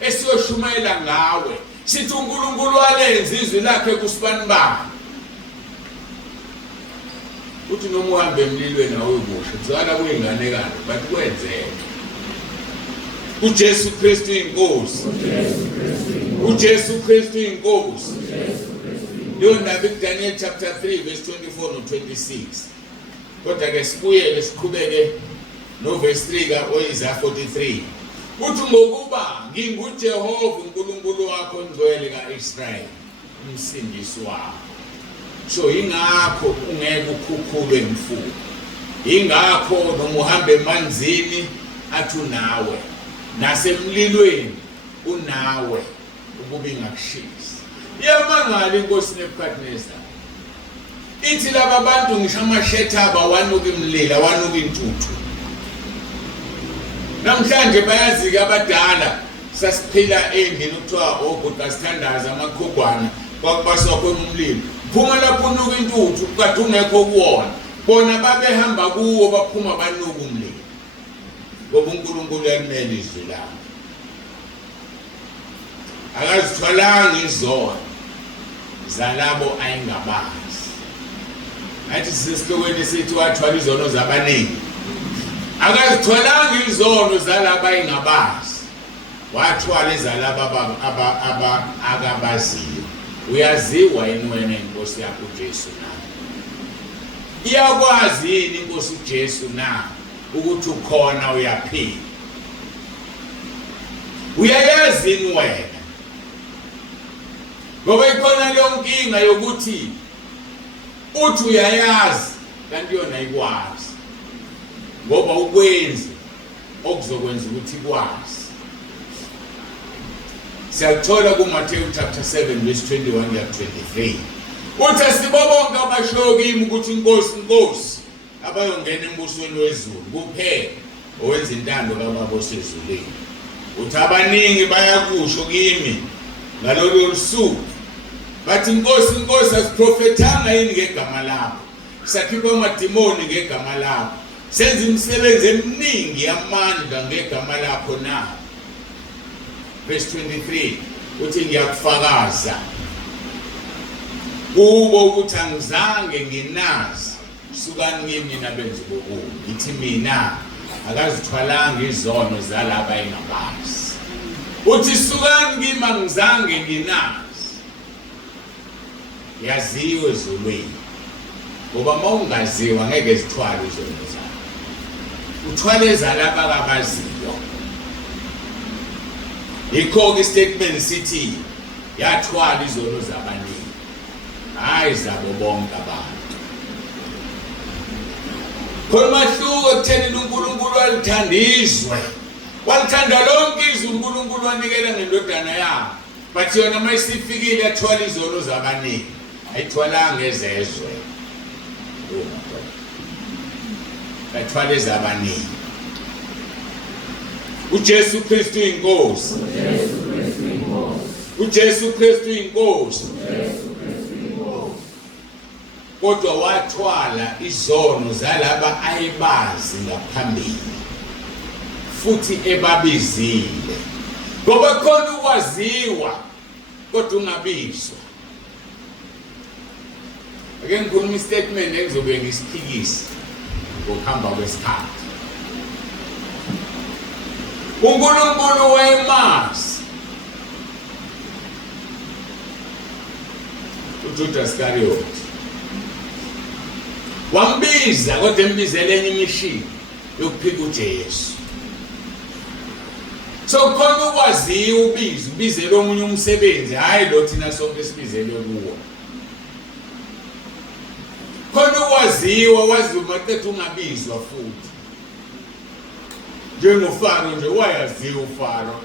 esiyoshumayela ngawe sithi uNkulunkulu walenza izwi lakhe kusibani bani uthi noma uhambe emlilweni awuyibushe kuzala kuyinganekane bathi kwenzeke uJesu Kristu inkosi uJesu Kristu inkosi. Leyo ndaba kuDaniel chapter 3 verse 24 no 26 kodwa ke sibuyele siqhubeke no verse 3 kaIsaiah 43 uthi ngokuba nginguJehova uNkulunkulu wakho ongcwele kaIsrayeli umsindisi wakho. So ingakho ungeke ukhukhulwe imfuyo ingakho noma uhambe emanzini athi unawe nasemlilweni unawe ukuba ingakushisi. Iyamangala inkosi Nebukadineza ithi laba bantu ngisho amashethaba wanuka imlilo wanuka intuthu. Namhlanje bayazi abadala sasiphila endlini kuthiwa ogudasithandaza amakhogwana kwakubaswa kwemlilo phuma lapho unuka intuthu kade ungekho kuwona bona babehamba kuwo baphuma banuka umlilo ngoba uNkulunkulu yalimela izwi lakhe akazithwalanga izono zalabo ayingabazi. Athi sisihlokweni sithi wathwala izono zabaningi akazithwalanga izono zalabo ayingabazi wathwala ezalabo akabaziyo. Uyaziwa yini wena inkosi yakho uJesu na? Iyakwazi yini inkosi uJesu na ukuthi ukhona uyaphila? Uyayazi yini wena? Ngoba ikhona leyo nkinga yokuthi uthi uyayazi kanti yona ayikwazi ngoba ukwenzi okuzokwenza ukuthi kwazi. Siyathola kuMathewu chapter 7 verse 21 to 23. Uthi sibobonke abashoyo kimi ukuthi inkosi inkosi abayongena embusweni wezulu kuphela owenza intando kaBaba osezulwini. Uthi abaningi bayakusho kimi ngalolu suku bathi inkosi inkosi asiprofethanga yini ngegama lakho, sakhipha amadimoni ngegama lakho, senza imisebenzi eminingi yamandla ngegama lakho na. Verse 23 uthi ngiyakufakaza kubo ukuthi angizange nginazi sukani kimi nabenzi bokubi. Ngithi mina akazithwalanga izono zalaba engabazi. Uthi sukani kimi angizange nginazi. Yaziwe ezulwini. Ngoba mawungaziwa ngeke zithwale izono zakho. Uthwale zalaba abaziyo. Yikho istatement sithi yathwala izono zabaningi, hayi zabo bonke abantu. Khomahluko ekutheni uNkulunkulu walithandizwe. Walithanda lonke izwe uNkulunkulu wanikela ngendodana yakhe. But yona mayisifikile yathwala izono zabaningi, ayithwalanga ezezwe. Yathwala ezabaningi. uJesu Kristu inkosi. uJesu Kristu inkosi. Kodwa wathwala izono zalaba ayibazi ngaphambili futhi ebabizile. Ngoba khona ukwaziwa kodwa ungabizwa. Ake ngikhuluma istatement engizobe ngisiphikisa ngokuhamba kwesikhathi. uNkulunkulu wayemazi uJudas Iscariot, wambiza kodwa embizele enye imishini yokuphika uJesu. So khona ukwaziwa ubizele omunye umsebenzi, hayi lo thina sonke sibizele kuwo. Khona ukwaziwa waziwa maqedwe ungabizwa futhi. NjengoFaro nje wayaziwa uFaro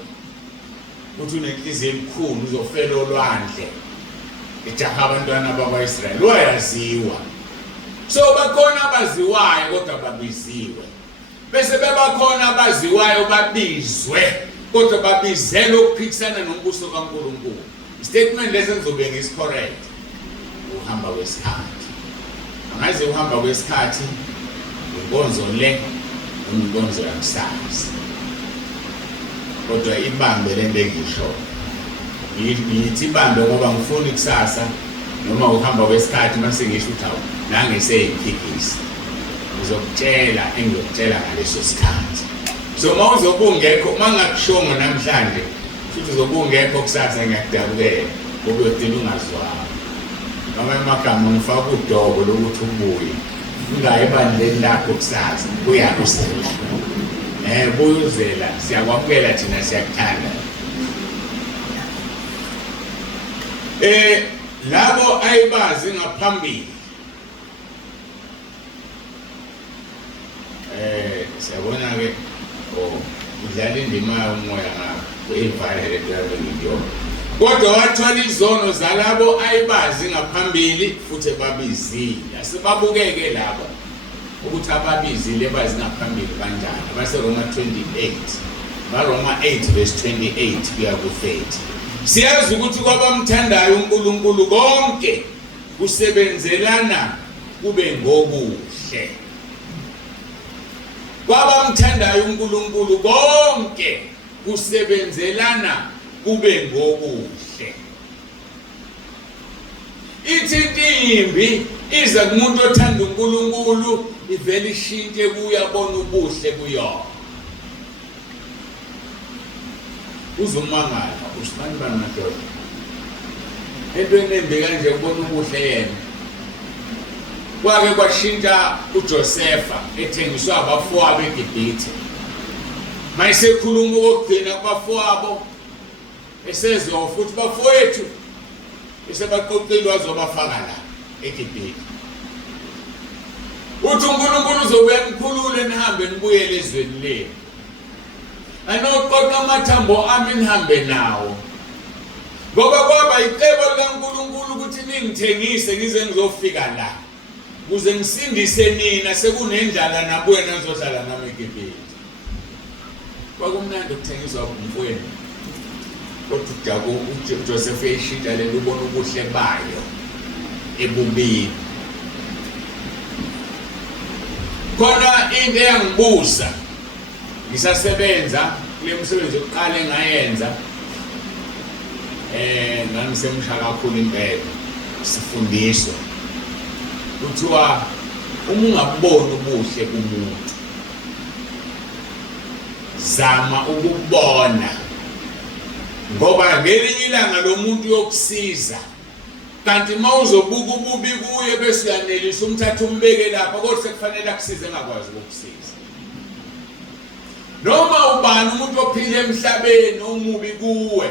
ukuthi unenhliziyo enkulu uzofela olwandle ejaha abantwana bakwaIsrayeli, wayaziwa. So bakhona abaziwayo kodwa babiziwe, bese bebakhona abaziwayo babizwe kodwa babizele ukuphikisana nombuso kaNkulunkulu. Statement lesi ngizobe ngisicorrect uhamba kwesikhathi. Angazi uhamba kwesikhathi inkonzo le umbonzo yakusasa. Kodwa ibambe lento engisho. Yithi ibambe ngoba ngifuna ikusasa noma uhamba kwesikhathi mase ngisho ukuthi awu nange seyiphikisa. Ngizokutshela engiyokutshela ngaleso sikhathi. So mawuzobungekho mangakushongo namhlanje futhi uzobungekho kusasa ngiyakudabukela ngoba uyodina ungazwanga. Noma emagama ngifaka udobo lokuthi ubuye. Ungayi bandleni lakho kusasa uyakusela. Buyuzela siyakwamukela thina siyakuthanda. Labo ayibazi ngaphambili. Siyabona ke udlala indima yomoya ngakho evalele ngiyo. Kodwa wathwala izono zalabo ayibazi ngaphambili futhi babizile. Asibabukeke labo ukuthi ababizile bazi ngaphambili kanjani. AbaseRoma 28, baRoma 8 verse 28 kuya ku30. Siyazi ukuthi kwabamthandayo uNkulunkulu konke kusebenzelana kube ngokuhle. Kwabamthandayo uNkulunkulu konke kusebenzelana kube ngokuhle. Ithi imbi iza kumuntu othanda uNkulunkulu ivele ishintshe kuyabona ubuhle kuyona. Uzumangala usibani banadoda. Entweni embi kanje ubona ubuhle yena. Kwake kwashintsha uJosefa ethengiswa abafowabo eGibhithe. Mayisekhuluma ukugcina kubafowabo esezwe futhi bafowethu esebaqoqile wazobafaka la eGibhithe. Uthi uNkulunkulu uzobuya nikhulule nihambe nibuyele ezweni lenu. anoqoqa amathambo ami nihambe nawo ngoba kwaba icebo likaNkulunkulu ukuthi ningithengise ngize ngizofika la kuze ngisindise nina sekunendlala nabuye nanizodlala nami eGibhithe. Kwakumnandi ukuthengiswa umfweni kodwa uJoseph eyishintsha lento ubona ubuhle bayo ebubini. Khona into eyangibusa ngisasebenza kule msebenzi yokuqala engayenza ngangisemusha kakhulu impela sifundiswa kuthiwa uma ungaboni ubuhle kumuntu zama ukubona ngoba ngelinye ilanga lo muntu yokusiza kanti mawuzobuka ububi kuye bese uyanelisa umthatha umbeke lapha kodwa sekufanele akusize engakwazi ukukusiza. Noma ubani umuntu ophila emhlabeni omubi kuwe,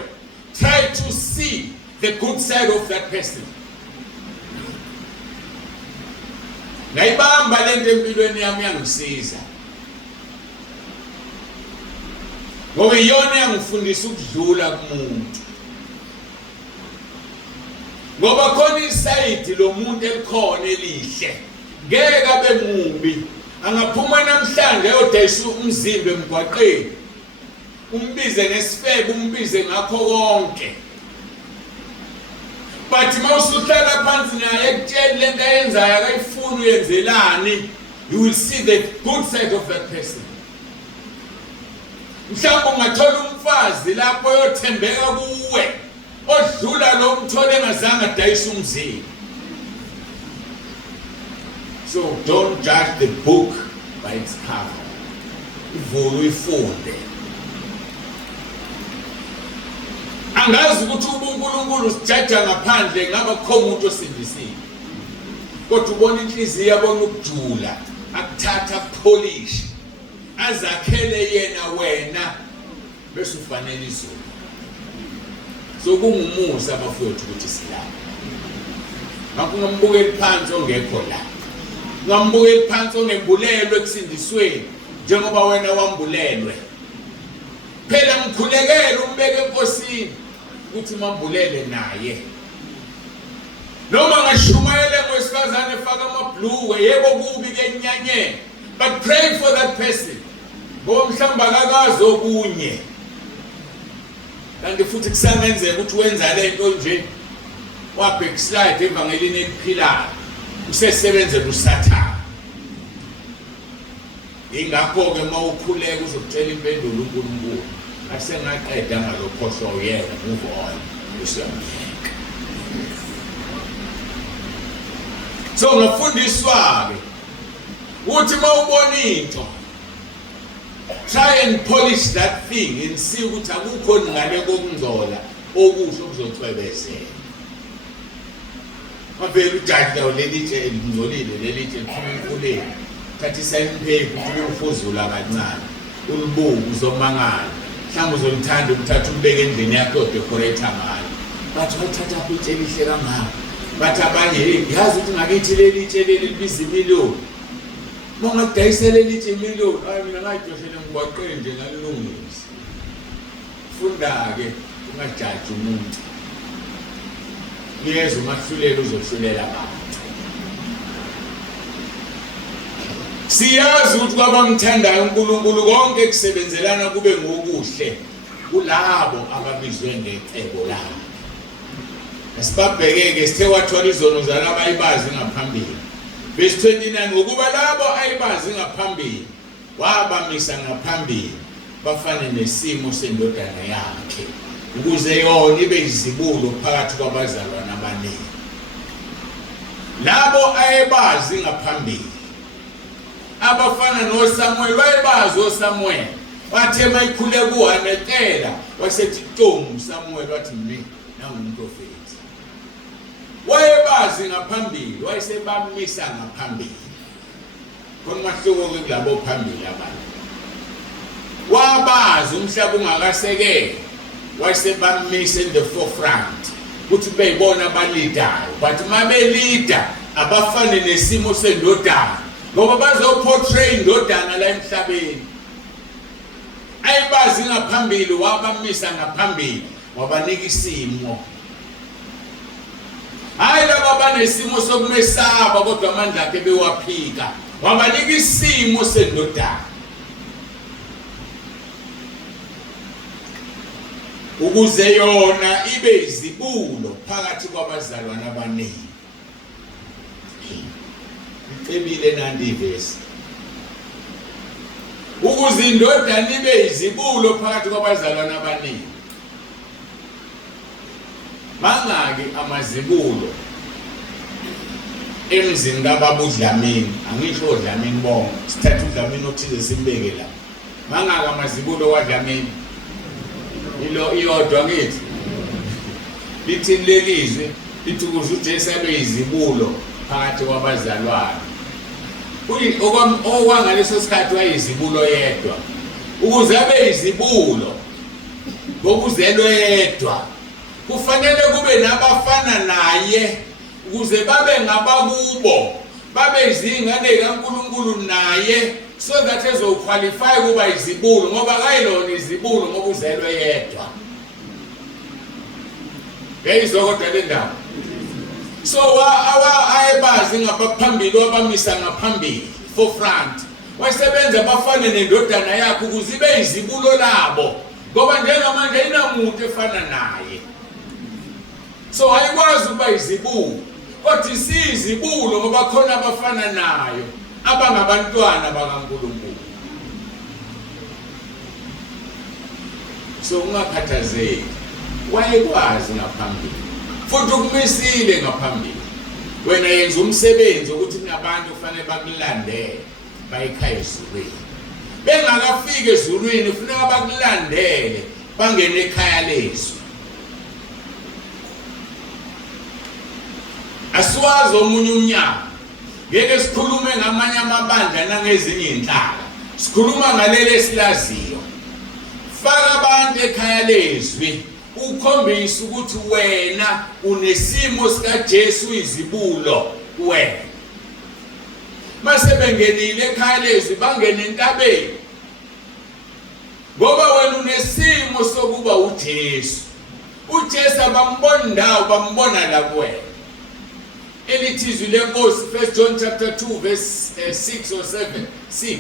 try to see the good side of that person. Ngayibamba lento empilweni yami yangisiza ngoba iyona yangifundisa ukudlula kumuntu. Ngoba khona isayidi lo muntu elikhona elihle ngeke abe mubi, angaphuma namhlanje ayodayisa umzimba emgwaqeni umbize nesifebe umbize ngakho konke, but mawusuhlala phansi naye ekutshela lento ayenzayo akayifuni uyenzelani, you will see the good side of that person. Mhlawumbe ungathola umfazi lapho yothembeka kuwe odlula lo mthole engazange adayisa umzimba. So don't judge the book by its cover. Ivulu ifunde. Angazi ukuthi uNkulunkulu sijaja ngaphandle ngaba khona umuntu osindisile. Kodwa ubona inhliziyo yabona ukujula, akuthatha akupolish, azakhele yena wena bese ufanele izulu. So kungumusa abafowethu ukuthi silapha. Ngakho ngambukeli phansi ongekho la. Ngambukeli phansi ongembulelwe kusindisweni njengoba wena wambulelwe. Phela mkhulekele umbeke enkosini ukuthi mambulele naye. Noma ngashumayele ngwesifazane efaka amabhluke yebo kubi ke enyanyeni, but pray for that person. Ngoba mhlamba akakazi okunye. Kanti futhi kusangenzeka ukuthi wenza lento nje wabackslide evangelini eliphilayo usesebenzela uSathane. Ingakho ke mawukhuleka uzokutshela impendulo uNkulunkulu asengaqeda ngalokhohlo uyena move on usiyamyeka. So ngafundiswa ke uthi mawubona into try and polish that thing and see ukuthi akukho ngale kokungcola okusho okuzocwebezela. Mavela ujaji lawo lelitshe elingcolile lelitshe liphuma emfuleni thatha isayimphephi ukuthi ufuzula kancane ulibuka uzomangala mhlawumbe uzolithanda ukuthatha umbeke endlini yakho yodecorate ngayo bathi wathatha itshe lihle kangaka bathi abanye yazi ukuthi ngakithi lelitshe libiza imiliyoni mongakudayisela lelitshe imiliyoni hayi mina ngayidoshela ngwaqeni nje ngalilungisa. Funda ke ungajaji umuntu niyeza umahlulelo uzohlulela abantu. Siyazi ukuthi kwabamthandayo uNkulunkulu konke kusebenzelana kube ngokuhle kulabo ababizwe ngecebo labo. Asibabhekeke sithe wathola izono zalabayibazi ngaphambili. Verse 29 ngokuba labo ayibazi ngaphambili wabamisa ngaphambili bafane nesimo sendodana yakhe ukuze yona ibe izibulo phakathi kwabazalwana abaningi. Labo ayibazi ngaphambili abafana noSamuel wayebazi oSamuel bathe mayikhule kuHanetela wasethi Tomu Samuel wathi mina nanguMprofeti. Wayebazi ngaphambili wayesebamisa ngaphambili. Khona mahluko ke kulabo phambili abantu. Wabazi umhlaba ungakasekeli wayesebamisa in the forefront ukuthi beyibona abalidayo but mabelida abafane nesimo sendodana ngoba bazoportray indodana la emhlabeni. ayibazi ngaphambili wabamisa ngaphambili wabanika isimo. Hayi laba banesimo sokumesaba kodwa amandla akhe bewaphika wabanika isimo sendodana ukuze yona ibe izibulo phakathi kwabazalwane abaningi. Icebile nandi ivesi. Ukuze indodana ibe izibulo phakathi kwabazalwane abaningi. Mangaki amazibulo emzini kaBaba uDlamini, angisho uDlamini bonke, sithatha uDlamini othize simbeke la. Mangaki amazibulo kaDlamini? Ilo iyodwa ngithi. Lithi lelizwe lithi ukuze uJesu abe izibulo phakathi kwabazalwane. Okwangaleso sikhathi wayeyizibulo yedwa. Ukuze abe izibulo ngokuzelwe yedwa kufanele kube nabafana naye ukuze babe ngabakubo, babe izingane kaNkulunkulu naye, so that ezoqualify kuba izibulo ngoba kayilona izibulo ngokuzelwe yedwa. Beyizokho le ndawo. So ayebazi ngaphambili wabamisa ngaphambili forefront. Wasebenza bafane nendodana yakhe ukuze ibe izibulo labo ngoba njengamanje inamuntu efana naye. So ayikwazi ukuba izibulo kodwa isizibulo ngoba khona abafana nayo abangabantwana bakaNkulunkulu. So ungakhathazeki, wayekwazi ngaphambili futhi ukumisile ngaphambili. Wena yenza umsebenzi ukuthi kunabantu kufanele bakulandele bayikhaya ezulwini. Bengakafika ezulwini kufanele bakulandele bangene ekhaya lezwi. Asiwazi omunye umnyaka. Ngeke sikhulume ngamanye amabandla nangezinye inhlaka. Sikhuluma ngaleli esilaziyo. Faka abantu ekhaya lezwi. Ukhombisa ukuthi wena unesimo sikaJesu izibulo wena. Mase bengenile ekhaya lezwi bangene entabeni. Ngoba wena unesimo sokuba uJesu. uJesu abambona ndawo bambona la kuwena. Elithizwi lenkosi 1 John chapter 2 verse 6 or 6.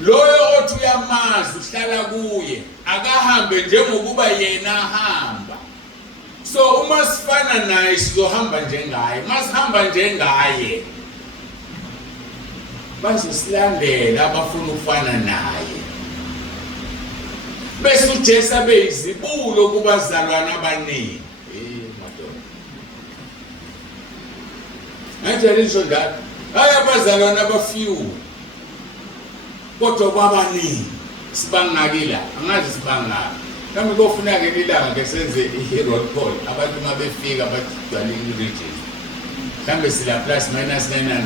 Loyo othi uyamazi uhlala kuye akahambe njengokuba yena ahamba. So uma sifana naye sizohamba njengaye. Masihamba njengaye bazosilandela abafuna ukufana naye. Bese uJesu abe izibulo kubazalwane abaningi. Anjalisho ndathi ayabazalwana abafew kodwa kwabaningi sibangakila angazi sibangaka kambe kofuna ke ilanga ke senze i-roll call abantu mabefika abadala i-region kambe sila plus minus 900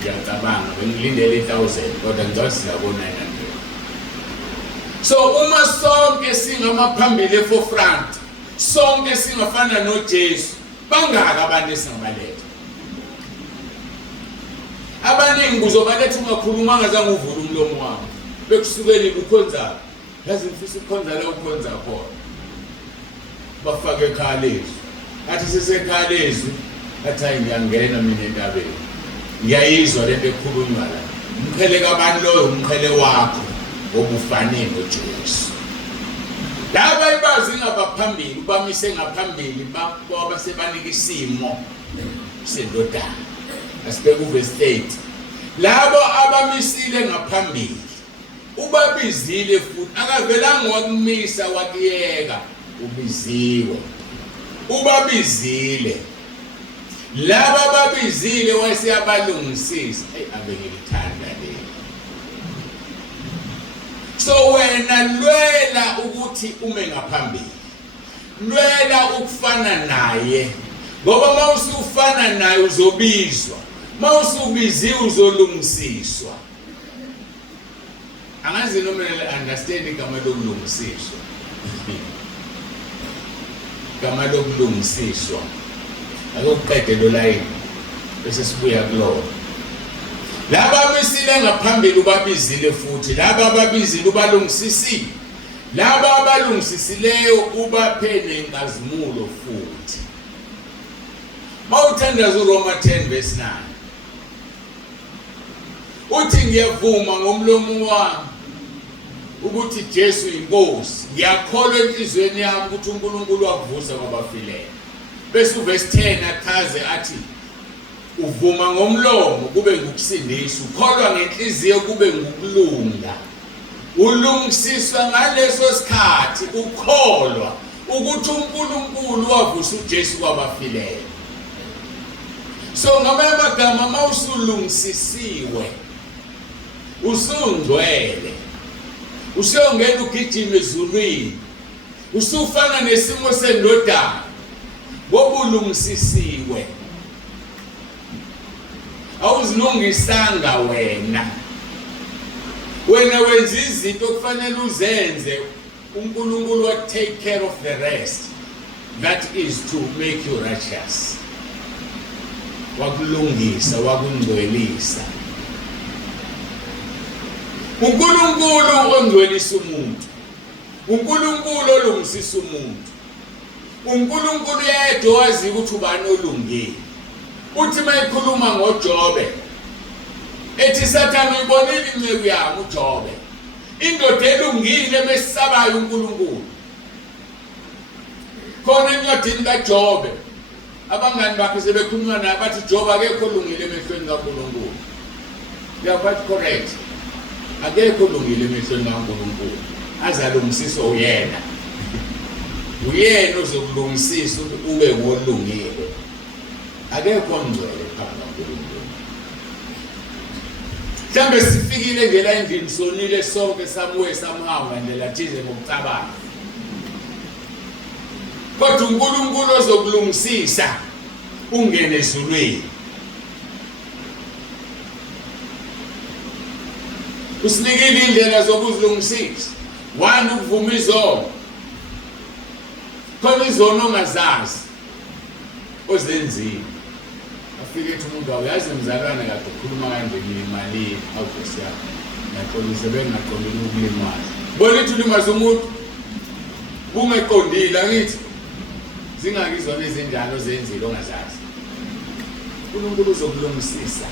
ngiyacabanga bengilindele 1000 kodwa ngizosila ko 900. So uma sonke singamaphambili forefront sonke singafana noJesu bangaka abantu esingabaletha. Abaningi kuzobaletha ungakhuluma ngazange uvule umlomo wakho. Bekusukela ukhonza. Yazi mfisa ukhonza la ukhonza khona. Bafake ekhaya lezwi. Athi sesekhaya lezwi athi hayi ngiyangena mina entabeni. Ngiyayizwa lento ekhulunywa la. Umkhele kabantu loyo umkhele wakho ngobufanele noJesu. Laba ibazi ngabaphambili bamise ngaphambili baba sebanika isimo sendodana. Asibeke uverse 8. Labo abamisile ngaphambili ubabizile futhi akavelanga wakumisa wakiyeka ubiziwe. Ubabizile. Laba babizile wayeseyabalungisisa. Abengilithanda le. So wena lwela ukuthi ume ngaphambili. Lwela ukufana naye. Ngoba mawusufana naye uzobizwa. Mawusubiziwe uzolungisiswa. Angazi noma understand igama lokulungisiswa. Igama lokulungisiswa. Akuqede lo line bese sibuya kulo. laba abesile ngaphambili ubabizile futhi, laba ababizile ubalungisisile, laba abalungisisileyo ubaphe nenkazimulo futhi. Mawuthandaza uRoma 10 verse 9 uthi ngiyavuma ngomlomo wami ukuthi Jesu inkosi, ngiyakholwa enhlizweni yami ukuthi uNkulunkulu wakuvusa kwabafileyo. Bese uverse 10 achaze athi uvuma ngomlomo kube ngukusindiswa, ukholwa ngenhliziyo kube ngukulunga. Ulungisiswa ngaleso sikhathi ukholwa ukuthi uNkulunkulu wavusa uJesu kwabafileyo. So ngamanye amagama mawusulungisisiwe, usungcwele, usuyongena ugijima ezulwini, usufana nesimo sendodana ngobulungisisiwe. Awuzilungisanga wena wenza izinto kufanele uzenze, uNkulunkulu wa take care of the rest. That is to make you righteous. Wakulungisa, wakungcwelisa. uNkulunkulu ongcwelisa umuntu, uNkulunkulu olungisisa umuntu, uNkulunkulu yedwa wazi ukuthi ubani olungile. Uthi mayikhuluma ngoJobe ethi Sathane uyibonile inceku yami uJobe, indoda elungile mesabayo uNkulunkulu. Khona encwadini kaJobe abangani bakhe sebekhuluma naye bathi Jobe akekho olungile emehlweni kaNkulunkulu. They are quite correct. Akekho olungile emehlweni kaNkulunkulu, azalungisiswa uyena. Uyena ozokulungisisa ube ngolungile. Akekho ongcwele phambi kaNkulunkulu. Mhlambe sifikile ngela endlini sonile sonke samuwe samhamba ndlela thize ngokucabanga. Kodwa uNkulunkulu ozokulungisisa ungene ezulwini. Usinikile indlela zokuzilungisisa. 1 ukuvuma izono. Khona izono ongazazi ozenzile. Afike ethi umuntu awuyazi mzalwane kade ukhuluma kanje ngiyimalini awuvusi yakho. Naxolise bengaqondile ukulimaza. Bona ithi ulimaza umuntu bungeqondile angithi zingakizona izinjalo zenzile ongazazi. uNkulunkulu uzokulungisisa.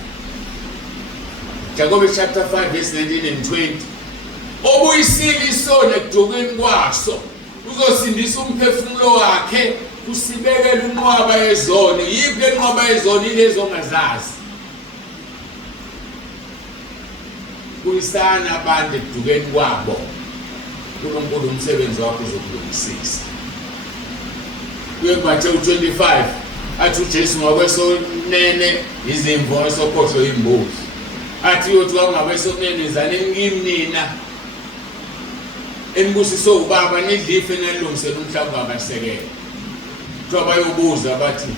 Jacob chapter 5 verse 19 and 20. Obuyisile isona ekudukeni kwaso uzosindisa umphefumulo wakhe, usibekele unqwaba yezono. Yiphi lenqwaba yezono? Ilezo ongazazi. Kuyisana abantu ekudukeni kwabo. uNkulunkulu umsebenzi wakhe uzokulungisisa. Kuyematthew 25 athi uJesu ngakwesonene izimvu esokhohlo imbuzi. Athi uthi ngakwesonene izane ngimnina embusiso ubaba nidlife nelungisela umhlaba wabasekela. Kuba bayobuza bathi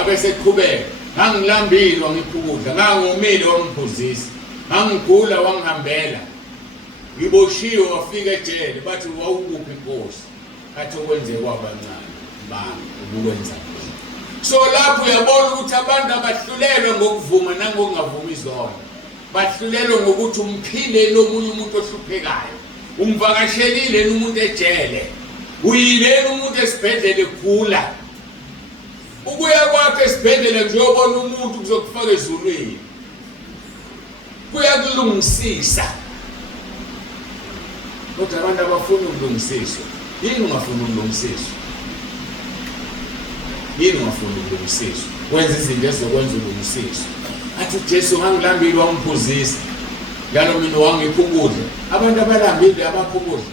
abesekuqhubeka, ngangilambile wangiphukudla, ngangomile wangiphuzisa, ngangigula wangihambela, ngiboshiwe wafika ejele. Bathi wawukuphi inkosi? Athi okwenze kwabancane bami ukwenza. So lapho uyabona ukuthi abantu abahlulelwe ngokuvuma nangokungavumi izono. Bahlulelwe ngokuthi umphile omunye umuntu ohluphekayo, umvakashelile umuntu ejele, uyile umuntu esibhedlela egula. Ukuya kwakhe esibhedlela nje uyobona umuntu kuzokufaka ezulwini, kuyakulungisisa. Kodwa abantu abafuna ukulungisiswa, yini ungafuna ukulungisiswa? Yini ungafuna ukulungisiswa? Wenza izinto ezokwenza ukulungisiswa. Athi uJesu ngangilambile wangiphuzisa, njalo mina wangiphukudla. Abantu abalambile abaphukudla,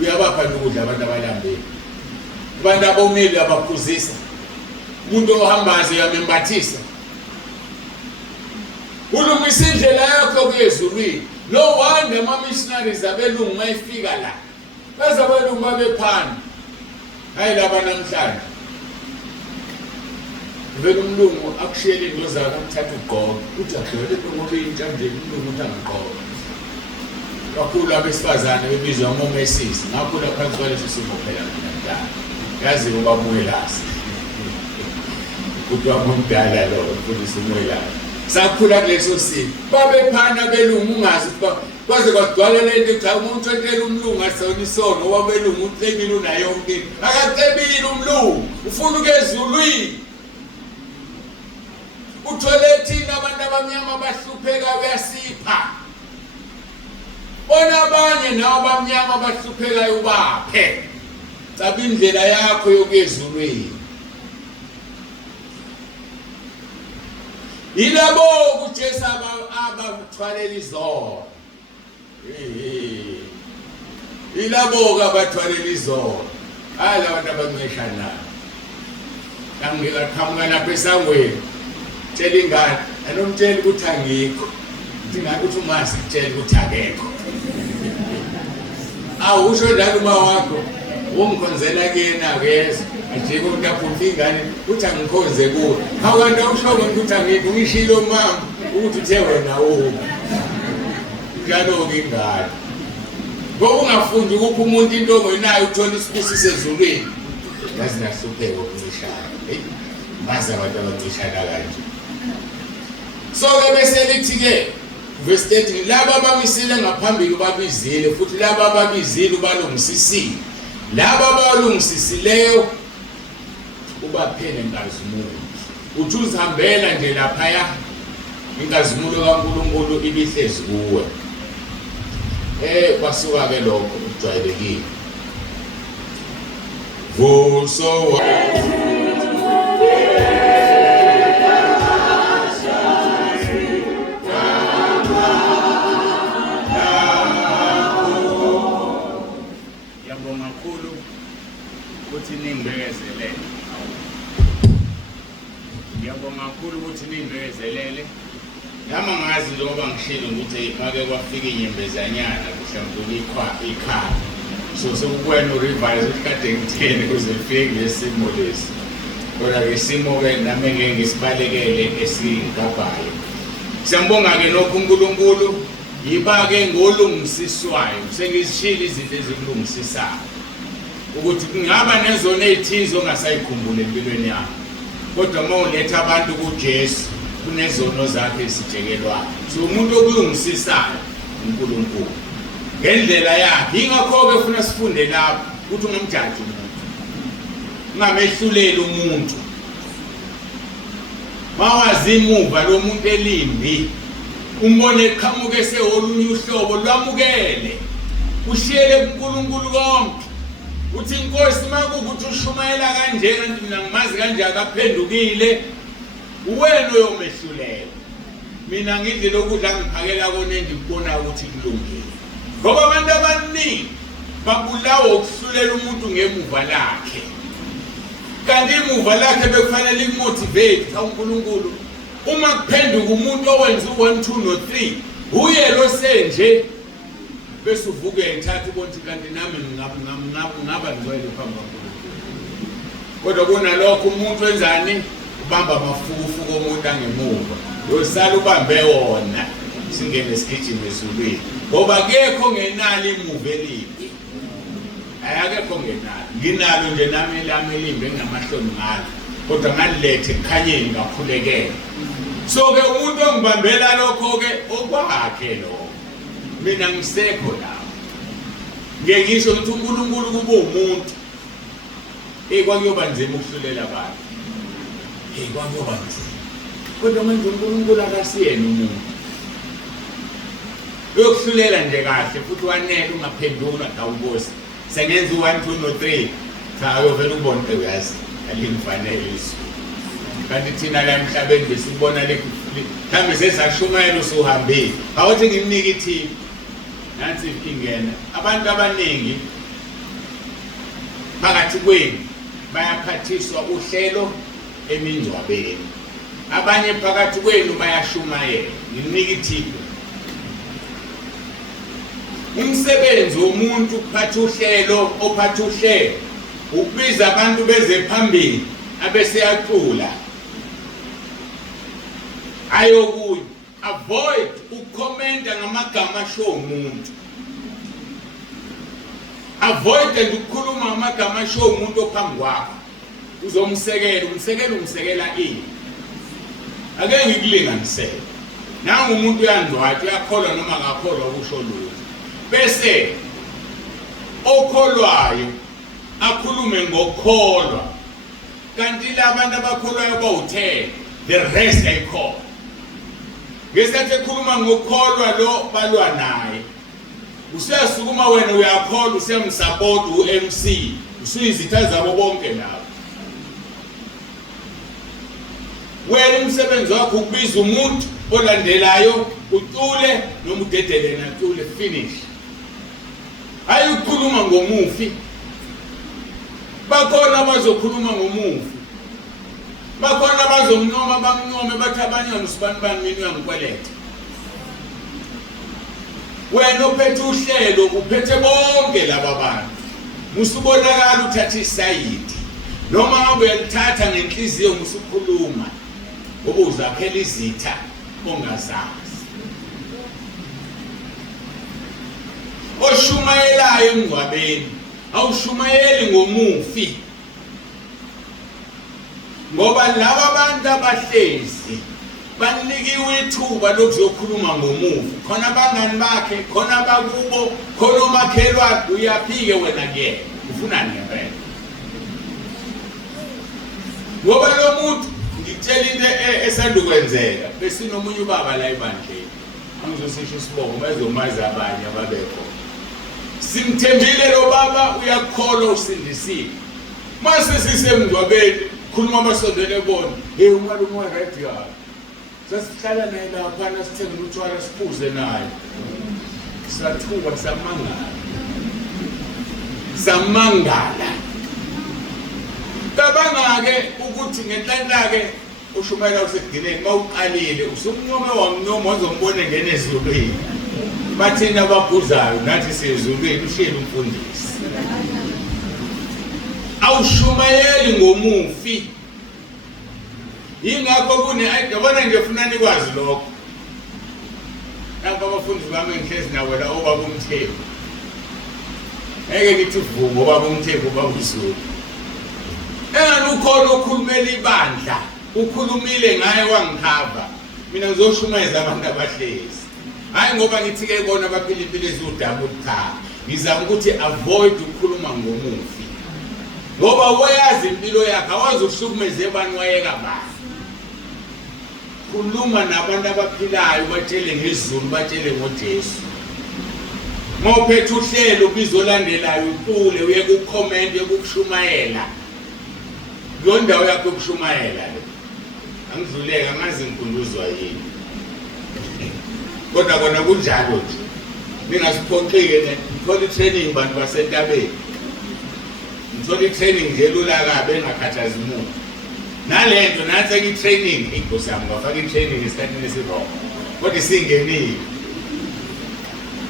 uyabapha ukudla abantu abalambile. Abantu abomile abaphuzisa. Umuntu ohambayo uyamembathisa. Ulungisa indlela yakho kuyezulwini. No wonder ama-missionaries abelungu mayifika la bese abelungu babephana. Hayi laba namhlanje vele umlungu akushiyele into zakhe akuthatha ugqoke uthi agcwele ngoba intsha nje umlungu uthi angigqoke. Kakhulu abesifazane bebizwa ngoMesis, ngakhula phansi kwaleso simo phela mina yazi ubabuye lasi kuthiwa ngomdala lo futhi simwelana. sakhula kuleso simo babephana belungu ungazi kwaze kwadwala lento cha umuntu entela umlungu asonisono wabelungu ucebile unayo yonke akacebile umlungu ufuna ukezulwini uthole thina abantu abamnyama bahlupheka uyasipha bona abanye nawo abamnyama bahluphekayo ubaphe caba indlela yakho yokezulwini ilabo kuJesu abathwalela izono ilabo abathwalela izono ala abantu abanceshana ngingaqhamuka lapha esangweni tshela ingane anomtshela ukuthi angikho ukuthi umazi kutshela ukuthi akekho awusho njalo uma wakho umkhonzela kuyena kezwe njeke umuntu aphupha ingane uthi angikhonze kuwe awukanti awusho ukuthi angikho ngishilo mama ukuthi uthe wena njalo-ke ingane ngoba ungafundi ukupha umuntu into ongenayo uthola isibusiso ezulwini yazi nahlupheka ukuncishana mazi abantu abancishana kanje so-ke bese lithi-ke verse 13 laba abamisile ngaphambili ubabizile futhi laba ababizile ubalungisisile laba abalungisisileyo ubaphele inkazimulo uthi uzihambela nje laphaya inkazimulo kaNkulunkulu ibihlezi kuwe kwasuka-ke lokho kujwayelekile vuso ngiyabonga kakhulu ukuthi ningibekezelele nami ngazi njengoba ngishilo ukuthi make kwafika inyembezanyana mhlawumbe ikhaya so sekukwena urevise ukade ngitheni kuze lifike kulesimo lesi kodwa-ke isimo-ke nami ngeke ngisibalekele esingabhayo siyambonga-ke nokho uNkulunkulu yiba-ke ngolungisiswayo sengizishilo izinto ezikulungisisayo ukuthi kungaba nezona ezithize ongasayikhumbula empilweni yakho kodwa uma uletha abantu kuJesu kunezono zakhe esijekelwayo so umuntu okulungisisayo uNkulunkulu ngendlela yakhe ingakho-ke ufuna sifunde lapho ukuthi ungamjaji umuntu ungamehluleli umuntu mawazi imuva lo muntu elimbi umbone eqhamuke esewolunye uhlobo lwamukele ushiyele kuNkulunkulu konke uthi inkosi makukuthi ushumayela kanje kanti mina ngimazi kanje akaphendukile uwena oyomehlulela mina ngidle lokudla ngiphakela kona engikubona ukuthi kulungile ngoba abantu abaningi babulawa ukuhlulela umuntu ngemuva lakhe kanti imuva lakhe bekufanele imotivate kaNkulunkulu uma kuphenduka umuntu owenza u1 2 no 3 uye lo senje bese uvuke ethatha ubonthi kanti nami ngaba ngcwele phambi kwaNkulunkulu kodwa kunalokho umuntu wenzani ubamba amafukufuku omuntu angemuva yosala ubambe wona singene esigijima ezulwini ngoba akekho ngenalo imuva elibi ayakekho ngenalo nginalo nje nami lami elimbi engamahloni ngalo kodwa ngalilethe ekhanyeni ngakhulekela so-ke umuntu ongibambela lokho-ke okwakhe lokho mina ngisekho lapho ngeke ngisho ukuthi uNkulunkulu kube umuntu kwakuyoba nzima ukuhlulela abantu kwakuyoba nzima kodwa manje uNkulunkulu akasiyena umuntu uyokuhlulela nje kahle futhi wanele ungaphendula ngawubosi sengenza u1 2 no 3 cha uyovela ubone uyazi alimfanele isu kanti thina la emhlabeni besibona mhlambe sesashumayela usuhambile awuthi ngimnike ithiphu nansi ingena abantu abaningi phakathi kwenu bayaphathiswa uhlelo emingcwabeni abanye phakathi kwenu bayashumayela ngimnike ithiphu umsebenzi womuntu ukuphatha uhlelo ophatha uhlelo ukubiza abantu beze phambili abeseyacula ayokuye avoid ukukhomenta ngamagama asho umuntu avoid ukukhuluma ngamagama asho umuntu ophambi kwakho uzomsekela umsekela ini ake ngikulinganisele nangu umuntu uyandwathi uyakholwa noma akakholwa ukusho lutho bese okholwayo akhulume ngokholwa kanti labantu abakholwayo bawu10 the rest ayikholwa ngesikhathi ekhuluma ngokholwa lo balwa naye usiyasukuma wena uyakholwa usiyamsupport uMC usuyizitha zabo bonke labo wena umsebenzi wakho ukubiza umuntu olandelayo ucule noma udedele nacule finish ayikhuluma ngomufi bakhona abazokhuluma ngomufi bakhona abazomnoma bamncome bathi abanye usibani bani mina uyangikweleta wena uphethe uhlelo uphethe bonke laba bantu musubonakala uthatha isayidi noma ngabe uyalithatha ngenhliziyo musukhuluma ubuzakhela izitha ongazazi oshumayelayo emngcwabeni awushumayeli ngomufi ngoba laba bantu abahlezi banikiwe ithuba lokuzokhuluma ngomufi khona abangani bakhe khona abakubo khona umakhelwane uyaphike wena kuyena ufunani ngempela ngoba lo muntu ngitshela into esandukwenzeka besinomunye ubaba la ebandleni angizosisho isibongo bazomaza abanye ababekho simthembile lo baba uyakholwa usindisile mase sisemngcwabeni khuluma amasondele bona umalume right yard sasihlala naye lapha sithenge utshwala siphuze naye sathuba samangala kabanga-ke ukuthi ngenhlanhla-ke ushumayela usekugcineni mawuqalile usumncome wamncoma wazombona ngene ezulwini bathina ababhuzayo nathi sezulwini ushiyele umfundisi awushumayeli ngomufi yingakho yabona ngifuna nikwazi lokho nabo abafundi bami ngihlezi nawe la obaba umthembu ngeke ngithi vumo obaba umthembu babuzulu engani ukhona okhulumela ibandla ukhulumile ngaye wangikhava mina ngizoshumayeza abantu abahlezi hayi ngoba ngithi-ke bona baphila impilo eziwudabu cha ngizama ukuthi avoid ukukhuluma ngomufi ngoba wayazi impilo yakhe awazi ukuhlukumeze abantu wayeka bani khuluma nabantu abaphilayo batshele ngezulu batshele ngoJesu mawuphethe uhlelo bizolandelayo uqule uye ku-comment yokushumayela leyo ndawo yakho yokushumayela le angidluleka ngazi ngikunduzwa yini kodwa kona kunjalo nje ningasiphoqike ngithola i-training bantu basentabeni ngithola i-training nje lula kabi engakhathazi umuntu nale nto nathi i-training inkosi yami ngafaka i-training esikhathini esirong kodwa isingenile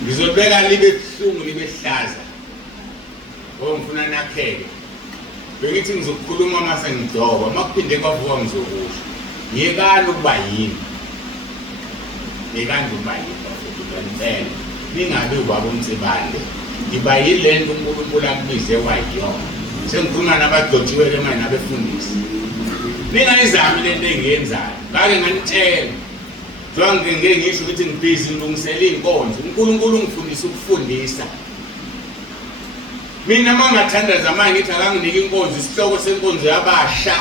ngizolibeka libe buhlungu libe hlaza ngoba ngifuna nakheke bengithi ngizokukhuluma mase ngidoba makuphinde kwavuka ngizokusho yekani ukuba yini yekani ukuba yini bafundela ningabe ubaba uMtsibande ngiba yile nto uNkulunkulu akubize wayiyona sengikhuluma nabadotshiwele manje nabefundisi ningayizami le nto engiyenzayo ngake nganitshela njengoba ngeke ngisho ukuthi ngibhizi ngilungisela iy'nkonzo uNkulunkulu ungifundisa ukufundisa mina mangathandaza manje ngithi akanginike inkonzo isihloko senkonzo yabasha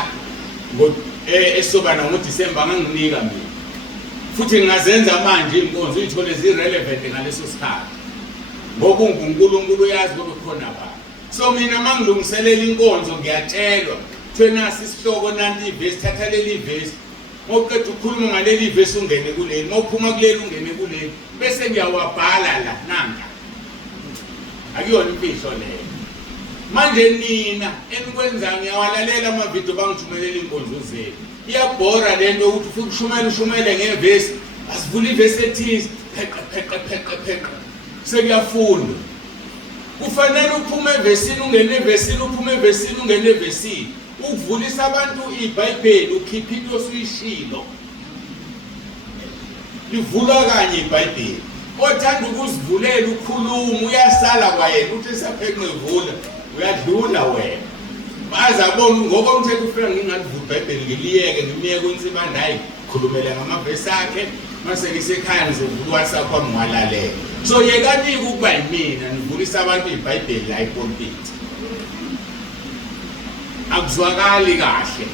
esobana ngoDisemba anganginika mina futhi ngingazenza manje iy'nkonzo uyithole zi-relevant ngaleso sikhathi ngoba uNkulunkulu uyazi ngoba khona abantu so mina mangilungiselela inkonzo ngiyatshelwa kuthiwe nasi isihloko nanti ivesi thatha leli ivesi mawuqeda ukukhuluma ngaleli ivesi ungene kuleli mawuphuma kuleli ungene kuleli bese ngiyawabhala la nanka akuyona imfihlo leyo manje nina enikwenzayo ngiyawalalela amavidiyo bangithumelela iy'nkonzo zenu iyabhora le nto ukuthi ufike ushumele ngevesi asivula ivesi ethize pheqa sekuyafundwa kufanele uphume evesini ungene evesini uphume evesini ungene evesini ukuvulisa abantu iBhayibheli ukhipha into osuyishilo livulwa kanye iBhayibheli othanda ukuzivulela ukhuluma uyasala kwayena uthi sapheqe evula uyadlula wena baza bona ngoba umthetho ufika ngingalivula iBhayibheli ngiliyeke ngimiyeke uNtsibande hayi ngikhulumele ngamavesi akhe mase ngisekhaya ngizovula WhatsApp wami ngalalela. So yekanike ukuba yimina nivulisa abantu iBhayibheli la ePulpit. Akuzwakali kahle.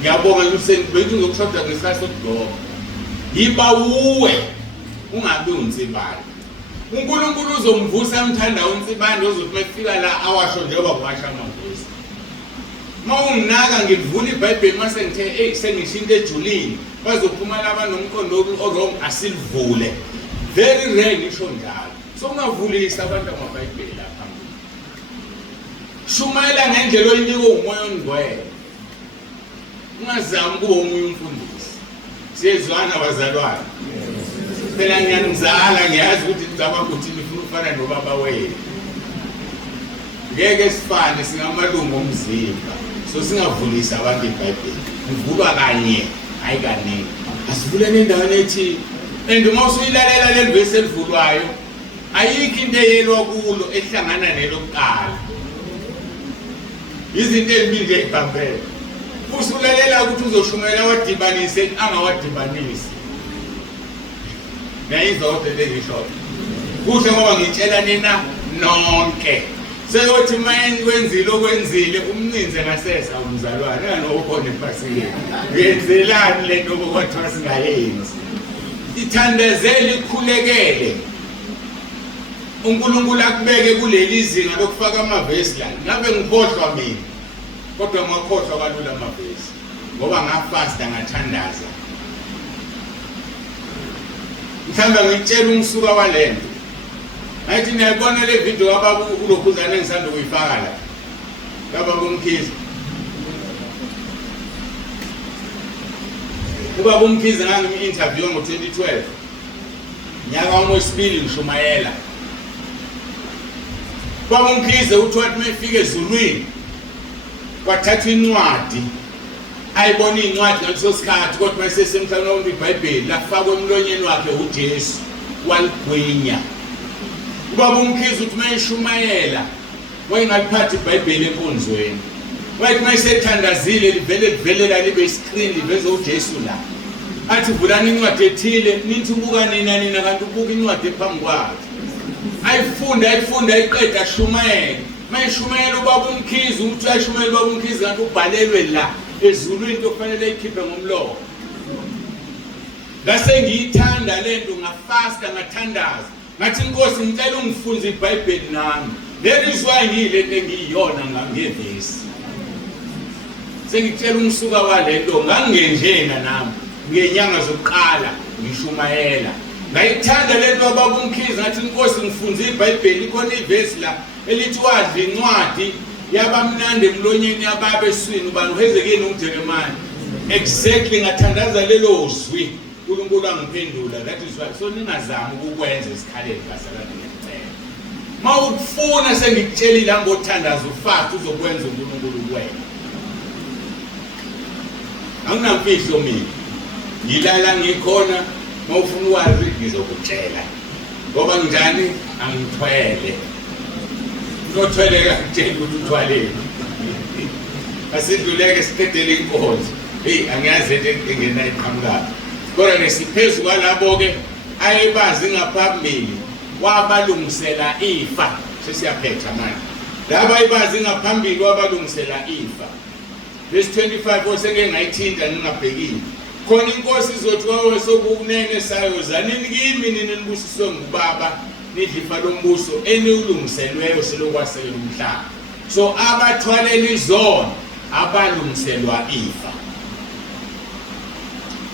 Ngiyabonga ukuthi bethi ngizokushoda ngesikhathi sokudoba. Yiba uwe ungabi unsibani. uNkulunkulu uzomvusa umthanda unsibani ozothi mefika la awasho njengoba kwasha amavesi. Mawunginaka ngivula iBhayibheli mase ngithe hey sengishinto ejulini bazophuma laba nomqondo wrong asilivule. Very rare ngisho njalo. So ungavulisa abantu amaBhayibheli lapha. Shumayela ngendlela oyinika umoya ongcwele. Ungazami kuba umunye umfundisi. Siyezwana abazalwane. Phela ngiyanizala ngiyazi ukuthi ngizaba ukuthi nifuna ukufana nobaba wenu. Ngeke sifane singamalungu omzimba. So singavulisa abantu iBhayibheli. Ivulwa kanye, hayi kaningi. Asivuleni endaweni ethi and uma usuyilalela leli vesi elivulwayo ayikho into eyelwa kulo ehlangana nelokuqala. Izinto ezimbili nje ezibambene. Usulalela ukuthi uzoshumayela wadibanise angawadibanisi. Nayizodwa lengisho. Kuhle ngoba ngitshela nina nonke. Seyothi manje kwenzile okwenzile umninze ngasesa umzalwane nganokhona ephasini. Ngenzelani lento okwathiwa singayenzi. Ithandazeli ikhulekele. uNkulunkulu akubeke kuleli izinga lokufaka amavesi la. Ngabe ngikhohlwa mina. Kodwa ngakhohlwa kalula amavesi. Ngoba ngafasta ngathandaza. Mhlamba ngitshela umsuka walento. Ngathi niyabona le video ababa ulokhuzana engisanda ukuyifaka la. Baba bomkhizi. Ubaba umkhizi ngangimi-interview ngo-2012. Nyaka wesibili ngishumayela. Ubaba umkhizi uthi wathi mefika ezulwini kwathatha incwadi. Ayibona incwadi ngaleso sikhathi kodwa mayesesemhlabeni wonke iBhayibheli lafakwa emlonyeni wakhe uJesu waligwinya. Ubaba umkhizi uthi mayishumayela wayengaphathi iBhayibheli enkonzweni. Wathi mayisethandazile livelela libe iscreen liveze uJesu la. Athi vulani incwadi ethile nithi ubuka nina kanti ubuka incwadi ephambi kwakhe. Ayifunda ayiqeda shumayela. Mayishumayela ubaba umkhizi uthi ayishumayela ubaba umkhizi kanti ubhalelwe la ezulwini into kufanele ikhiphe ngomlomo. Ngase ngiyithanda lento ngafasta ngathandaza. Ngathi Nkosi ngicela ungifunze iBhayibheli nami. Lelizwa ngiyilento engiyiyona ngangevesi. Sengitshela umsuka walento ngangenjena nami ngenyanga zokuqala ngishumayela. Ngayithanda lento ababa umkhizi ngathi Nkosi ngifunze iBhayibheli khona ivesi la elithi wadla incwadi yabamnandi emlonyeni yababe eswini ubani uHezekini uJeremiah. Exactly ngathandaza lelo zwi uNkulunkulu angiphendula. That is why so ningazami ukukwenza isikhaleni kasalani ngicela. Mawukufuna sengikutshelile angothandaza ufaka uzokwenza uNkulunkulu kuwena. Anginamfihlo mina. Ngilala ngikhona mawufuna ukwazi ngizokutshela. Ngoba njani angithwele. Unothwele kakutshela ukuthi uthwaleni. Asidluleke siqedele inkonzo. Hey angiyazi into engena iqhamuka. Kodwa nesiphezu kwalabo ke ayebazi ngaphambili wabalungisela ifa. Sesiyaphetha manje. Laba ayebazi ngaphambili wabalungisela ifa. Verse 25 osenge ngayithinta ngingabhekile. Khona inkosi izothi wawe sokunene sayo zanini kimi nini nibusiswe ngubaba nidlifa lombuso eniulungiselweyo selokwasekela umhlaba. So abathwaleli izona abalungiselwa ifa.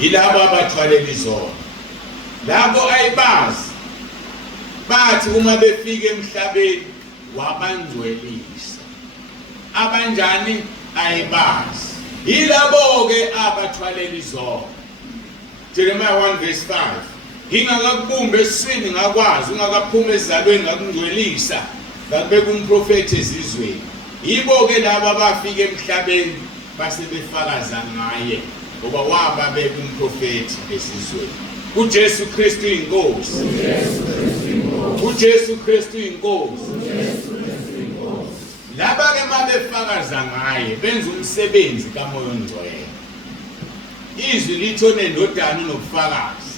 Ilabo abathwaleli izona. Labo ayibazi bathi uma befika emhlabeni wabangcwelisa. Abanjani ayibazi. Yilabo ke abathwaleli izona. Jeremiah 1 verse 5. Ngingakakubumba eswini ngakwazi ungakaphuma ezalweni ngakungcwelisa ngakubeka umprofeti ezizweni. Yibo ke laba abafika emhlabeni basebefakaza ngaye ngoba wababeka umprofeti esizweni. uJesu Kristu inkosi. uJesu Kristu inkosi. Laba ke mabefakaza ngaye benza umsebenzi kaMoya oNgcwele. izwi litho nendodana nobufakazi.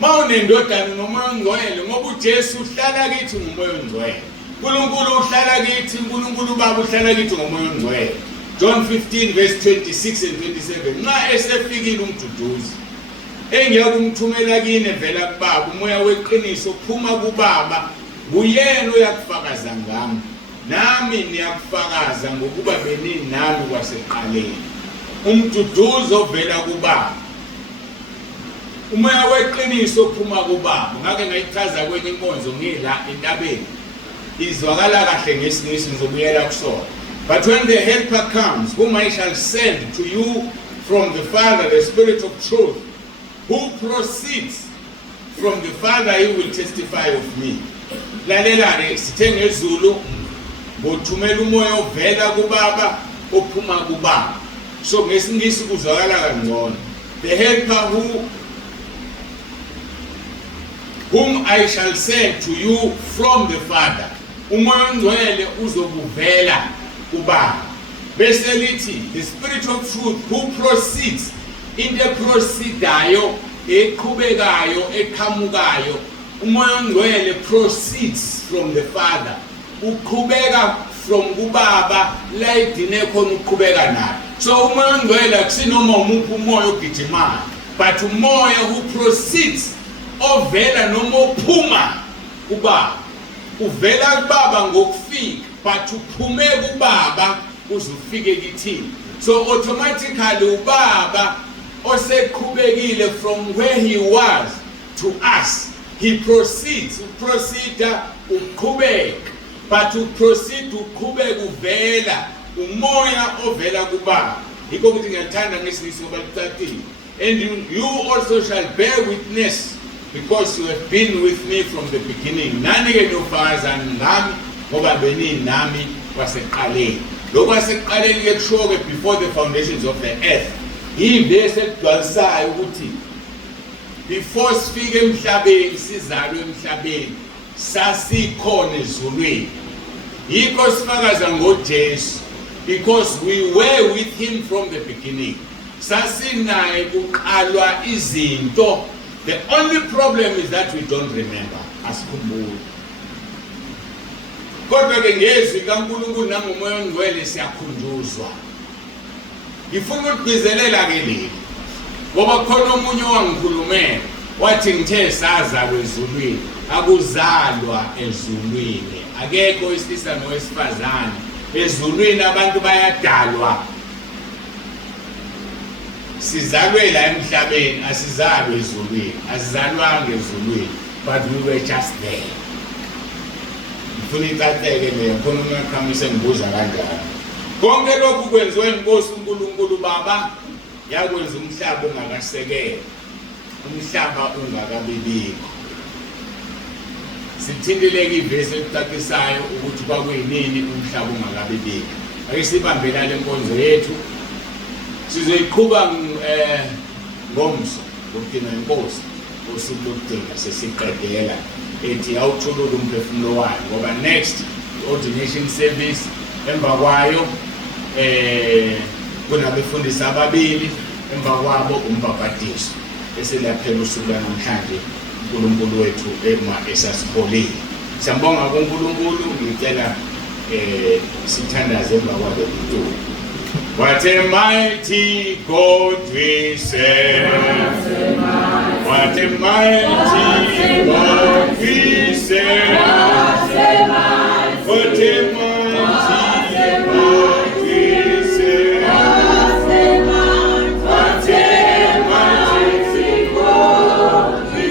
Mawunendodana nomoya ongcwele ngoba uJesu uhlala kithi ngomoya ongcwele. uNkulunkulu uhlala kithi, uNkulunkulu Baba uhlala kithi ngomoya ongcwele. John 15 verse 26 and 27. Nxa esefikile umduduzi engiya kumthumela kini evela kuBaba, umoya weqiniso uphuma kuBaba, uyena oyakufakaza ngami. Nami niyakufakaza ngokuba benini nami kwaseqaleni. Umduduzi ovela kuBaba, umoya weqiniso uphuma kuBaba. Ngake ngayichaza kwenye inkonzo ngila entabeni, izwakala kahle ngesingisi ngizobuyela kusona. But when the helper comes, whom I shall send to you from the Father, the Spirit of truth, who proceeds from the Father, he will testify of me. Lalelane sithe ngezulu ngothumela umoya ovela kuBaba ophuma kuBaba. So ngesingisi kuzwakala kangcono. The helper whom I shall send to you from the Father. Umoya ongcwele uzokuvela kuBaba. Bese lithi the Spirit of truth who proceeds, into proceedayo, eqhubekayo, eqhamukayo. Umoya ongcwele proceeds from the Father. Uqhubeka from kuBaba la idine khona uqhubeka naye. So umoya ongcwele akusinoma umuphi umoya ogijimayo, but umoya who proceeds, ovela noma ophuma kuBaba. Uvela kuBaba ngokufika, but uphume kuBaba uzufike kithini. So automatically uBaba oseqhubekile from where he was to us, he proceeds, uproceda uqhubeka, but uproceed uqhubeka uvela umoya ovela kuBaba. Yikho ukuthi ngiyathanda ngesingisi ngoba licacile. And you also shall bear witness, because you have been with me from the beginning. Nani ke nofakazana ngami ngoba benini nami kwaseqaleni. Lokho kwaseqaleni ke kusho ke before the foundations of the earth. Yibe sekugcwalisayo ukuthi before sifike emhlabeni, sizalwe emhlabeni, sasikhona ezulwini. Yikho sifakaza ngoJesu, because we were with him from the beginning. Sasinaye kuqalwa izinto. The only problem is that we don't remember. Asikhumbuli. Kodwa ke ngezwi kaNkulunkulu nangomoya ongcwele siyakhunjuzwa. Ngifuna ukugcizelela ke leli, ngoba khona omunye wangikhulumela wathi ngithe sazalwa ezulwini. Akuzalwa ezulwini, akekho owesilisa nowesifazane ezulwini. Abantu bayadalwa. Sizalwe la emhlabeni, asizalwe ezulwini, asizalwanga ezulwini, but we were just there. Ngifuna icaceke leyo, khona uMakhamisa ngibuza kanjani. Konke lokhu kwenziwe inkosi uNkulunkulu Baba yakwenza umhlaba ungakasekeli, umhlaba ungakabibikho. Sithinteleke ivesi ecacisayo ukuthi kwakuyinini umhlaba ungakabibikho. Ake sibambela le nkonzo yethu. Sizoyiqhuba ngomso ngokugcina inkosi osuku lokugcina sesiqedela ethi awuthulule umphefumulo wayo, ngoba next ordination service emva kwayo kunabefundisi ababili, emva kwabo umbhabhatiso. Eselaphela usuku namhlanje uNkulunkulu wethu esasiholile. Siyambonga kuNkulunkulu, ngicela sithandaze emva kwabo uNkulunkulu. What a mighty God we serve. What a mighty God we serve. What a mighty God we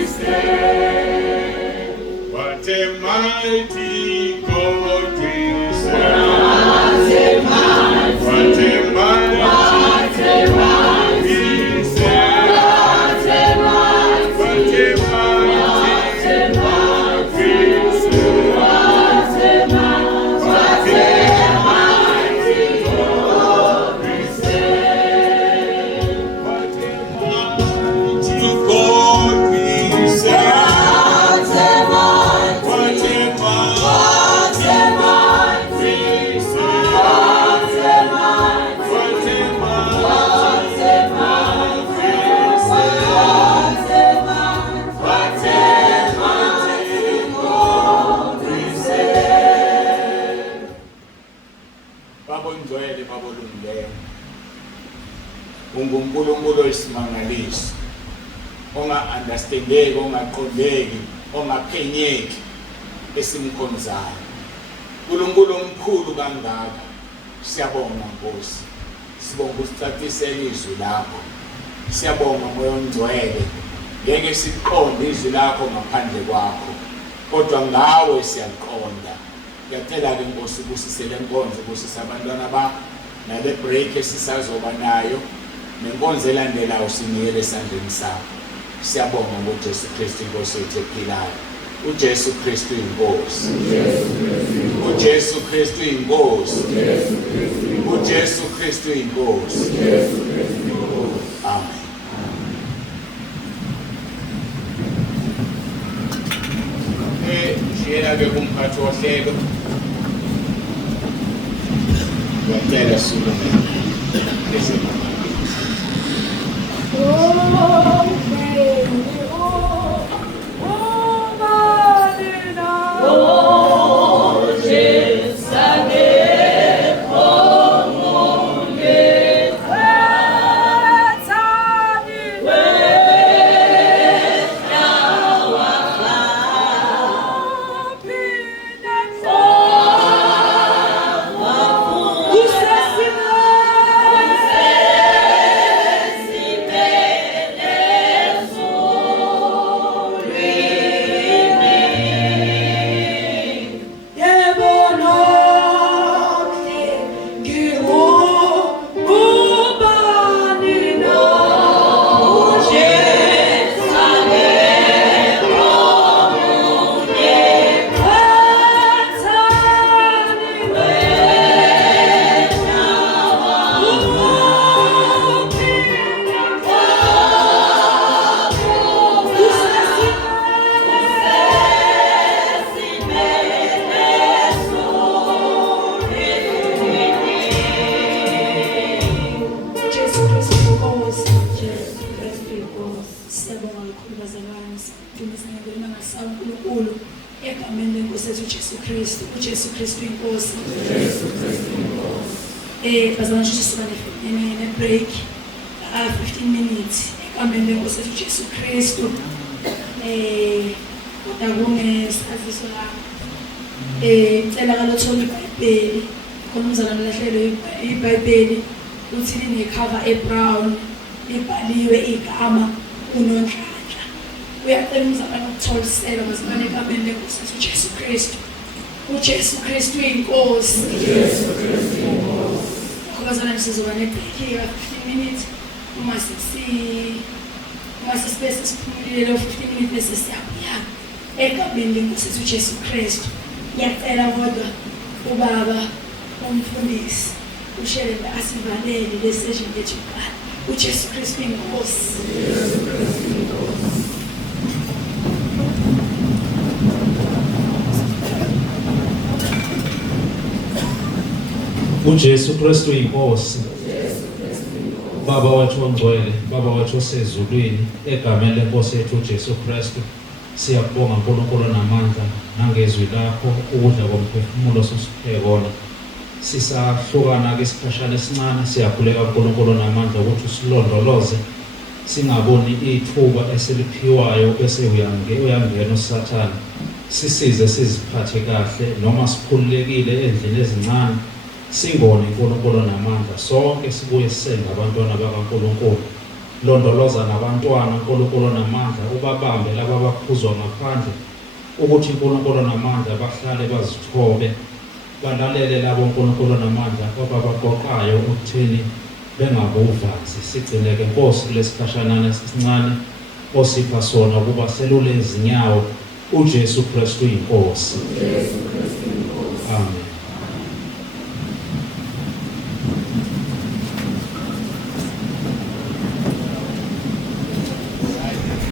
serve. What a mighty God we serve. What a mighty God we serve. What a unguNkulunkulu oyisimangaliso, onga-understandeki, ongaqondeki, ongaphenyeki esimkhonzayo. uNkulunkulu omkhulu kangaka, siyabonga Nkosi. Sibonga usicacisele izwi lakho. Siyabonga Moya Ongcwele, ngeke siqonde izwi lakho ngaphandle kwakho, kodwa ngawe siyaqonda. Ngiyacela-ke Nkosi ubusise le nkonzo, ubusise abantwana bakho, nale break esisazoba nayo, nenkonzo elandelayo sinikele esandleni sakho. Siyabonga ngoJesu Kristu Inkosi yethu ephilayo. uJesu Kristu inkosi. uJesu Kristu inkosi. uJesu Kristu inkosi. Amen. Njena-ke kumphathi wohlelo, ngiyacela sulume lezi uJesu Kristu inkosi. Bazalwane sisibane break 15 minutes egameni lenkosi uJesu Kristu. Akunesaziso la. Ngicela kalothola iBhayibheli, khona umzalwane lahlelo iBhayibheli uthi linecover ebrown ibhaliwe igama uNonhlanhla. Uyacela umzalwane ukutholisela bazalwane egameni lenkosi uJesu Kristu. uJesu Kristu inkosi. Bazalwane sizoba nebreak 15 minutes. Uma sisibese siphumulile 15 minutes bese siyabuya egameni lenkosi uJesu Kristu. Ngiyacela kodwa ubaba umfundisi uShelembe asivalele lesession yethu kuqala. uJesu Kristu inkosi. uJesu Kristu inkosi. Baba wethu ongcwele, Baba wethu osezulwini, egameni lenkosi yethu uJesu Kristu, siyabonga uNkulunkulu namandla nangezwi lakho ukudla komphefumulo sosiphe kona. Sisahlukana ke isikhashana esincane, siyakhuleka uNkulunkulu namandla ukuthi usilondoloze singaboni ithuba eseliphiwayo bese uyangena uSathane. Sisize siziphathe kahle noma sikhululekile endlini ezincane. Singone uNkulunkulu namandla, sonke sibuye sisenga abantwana bakaNkulunkulu. Londoloza nabantwana uNkulunkulu namandla, ubabambe laba abaphuzwa ngaphandle, ukuthi uNkulunkulu namandla bahlale bazithobe, balalele labo uNkulunkulu namandla ababaqoqayo ukuthini bengabuvanzi. Sigcineke Nkosi kulesikhashana esincane osipha sona ukuba selule izinyawo. uJesu Kristu inkosi.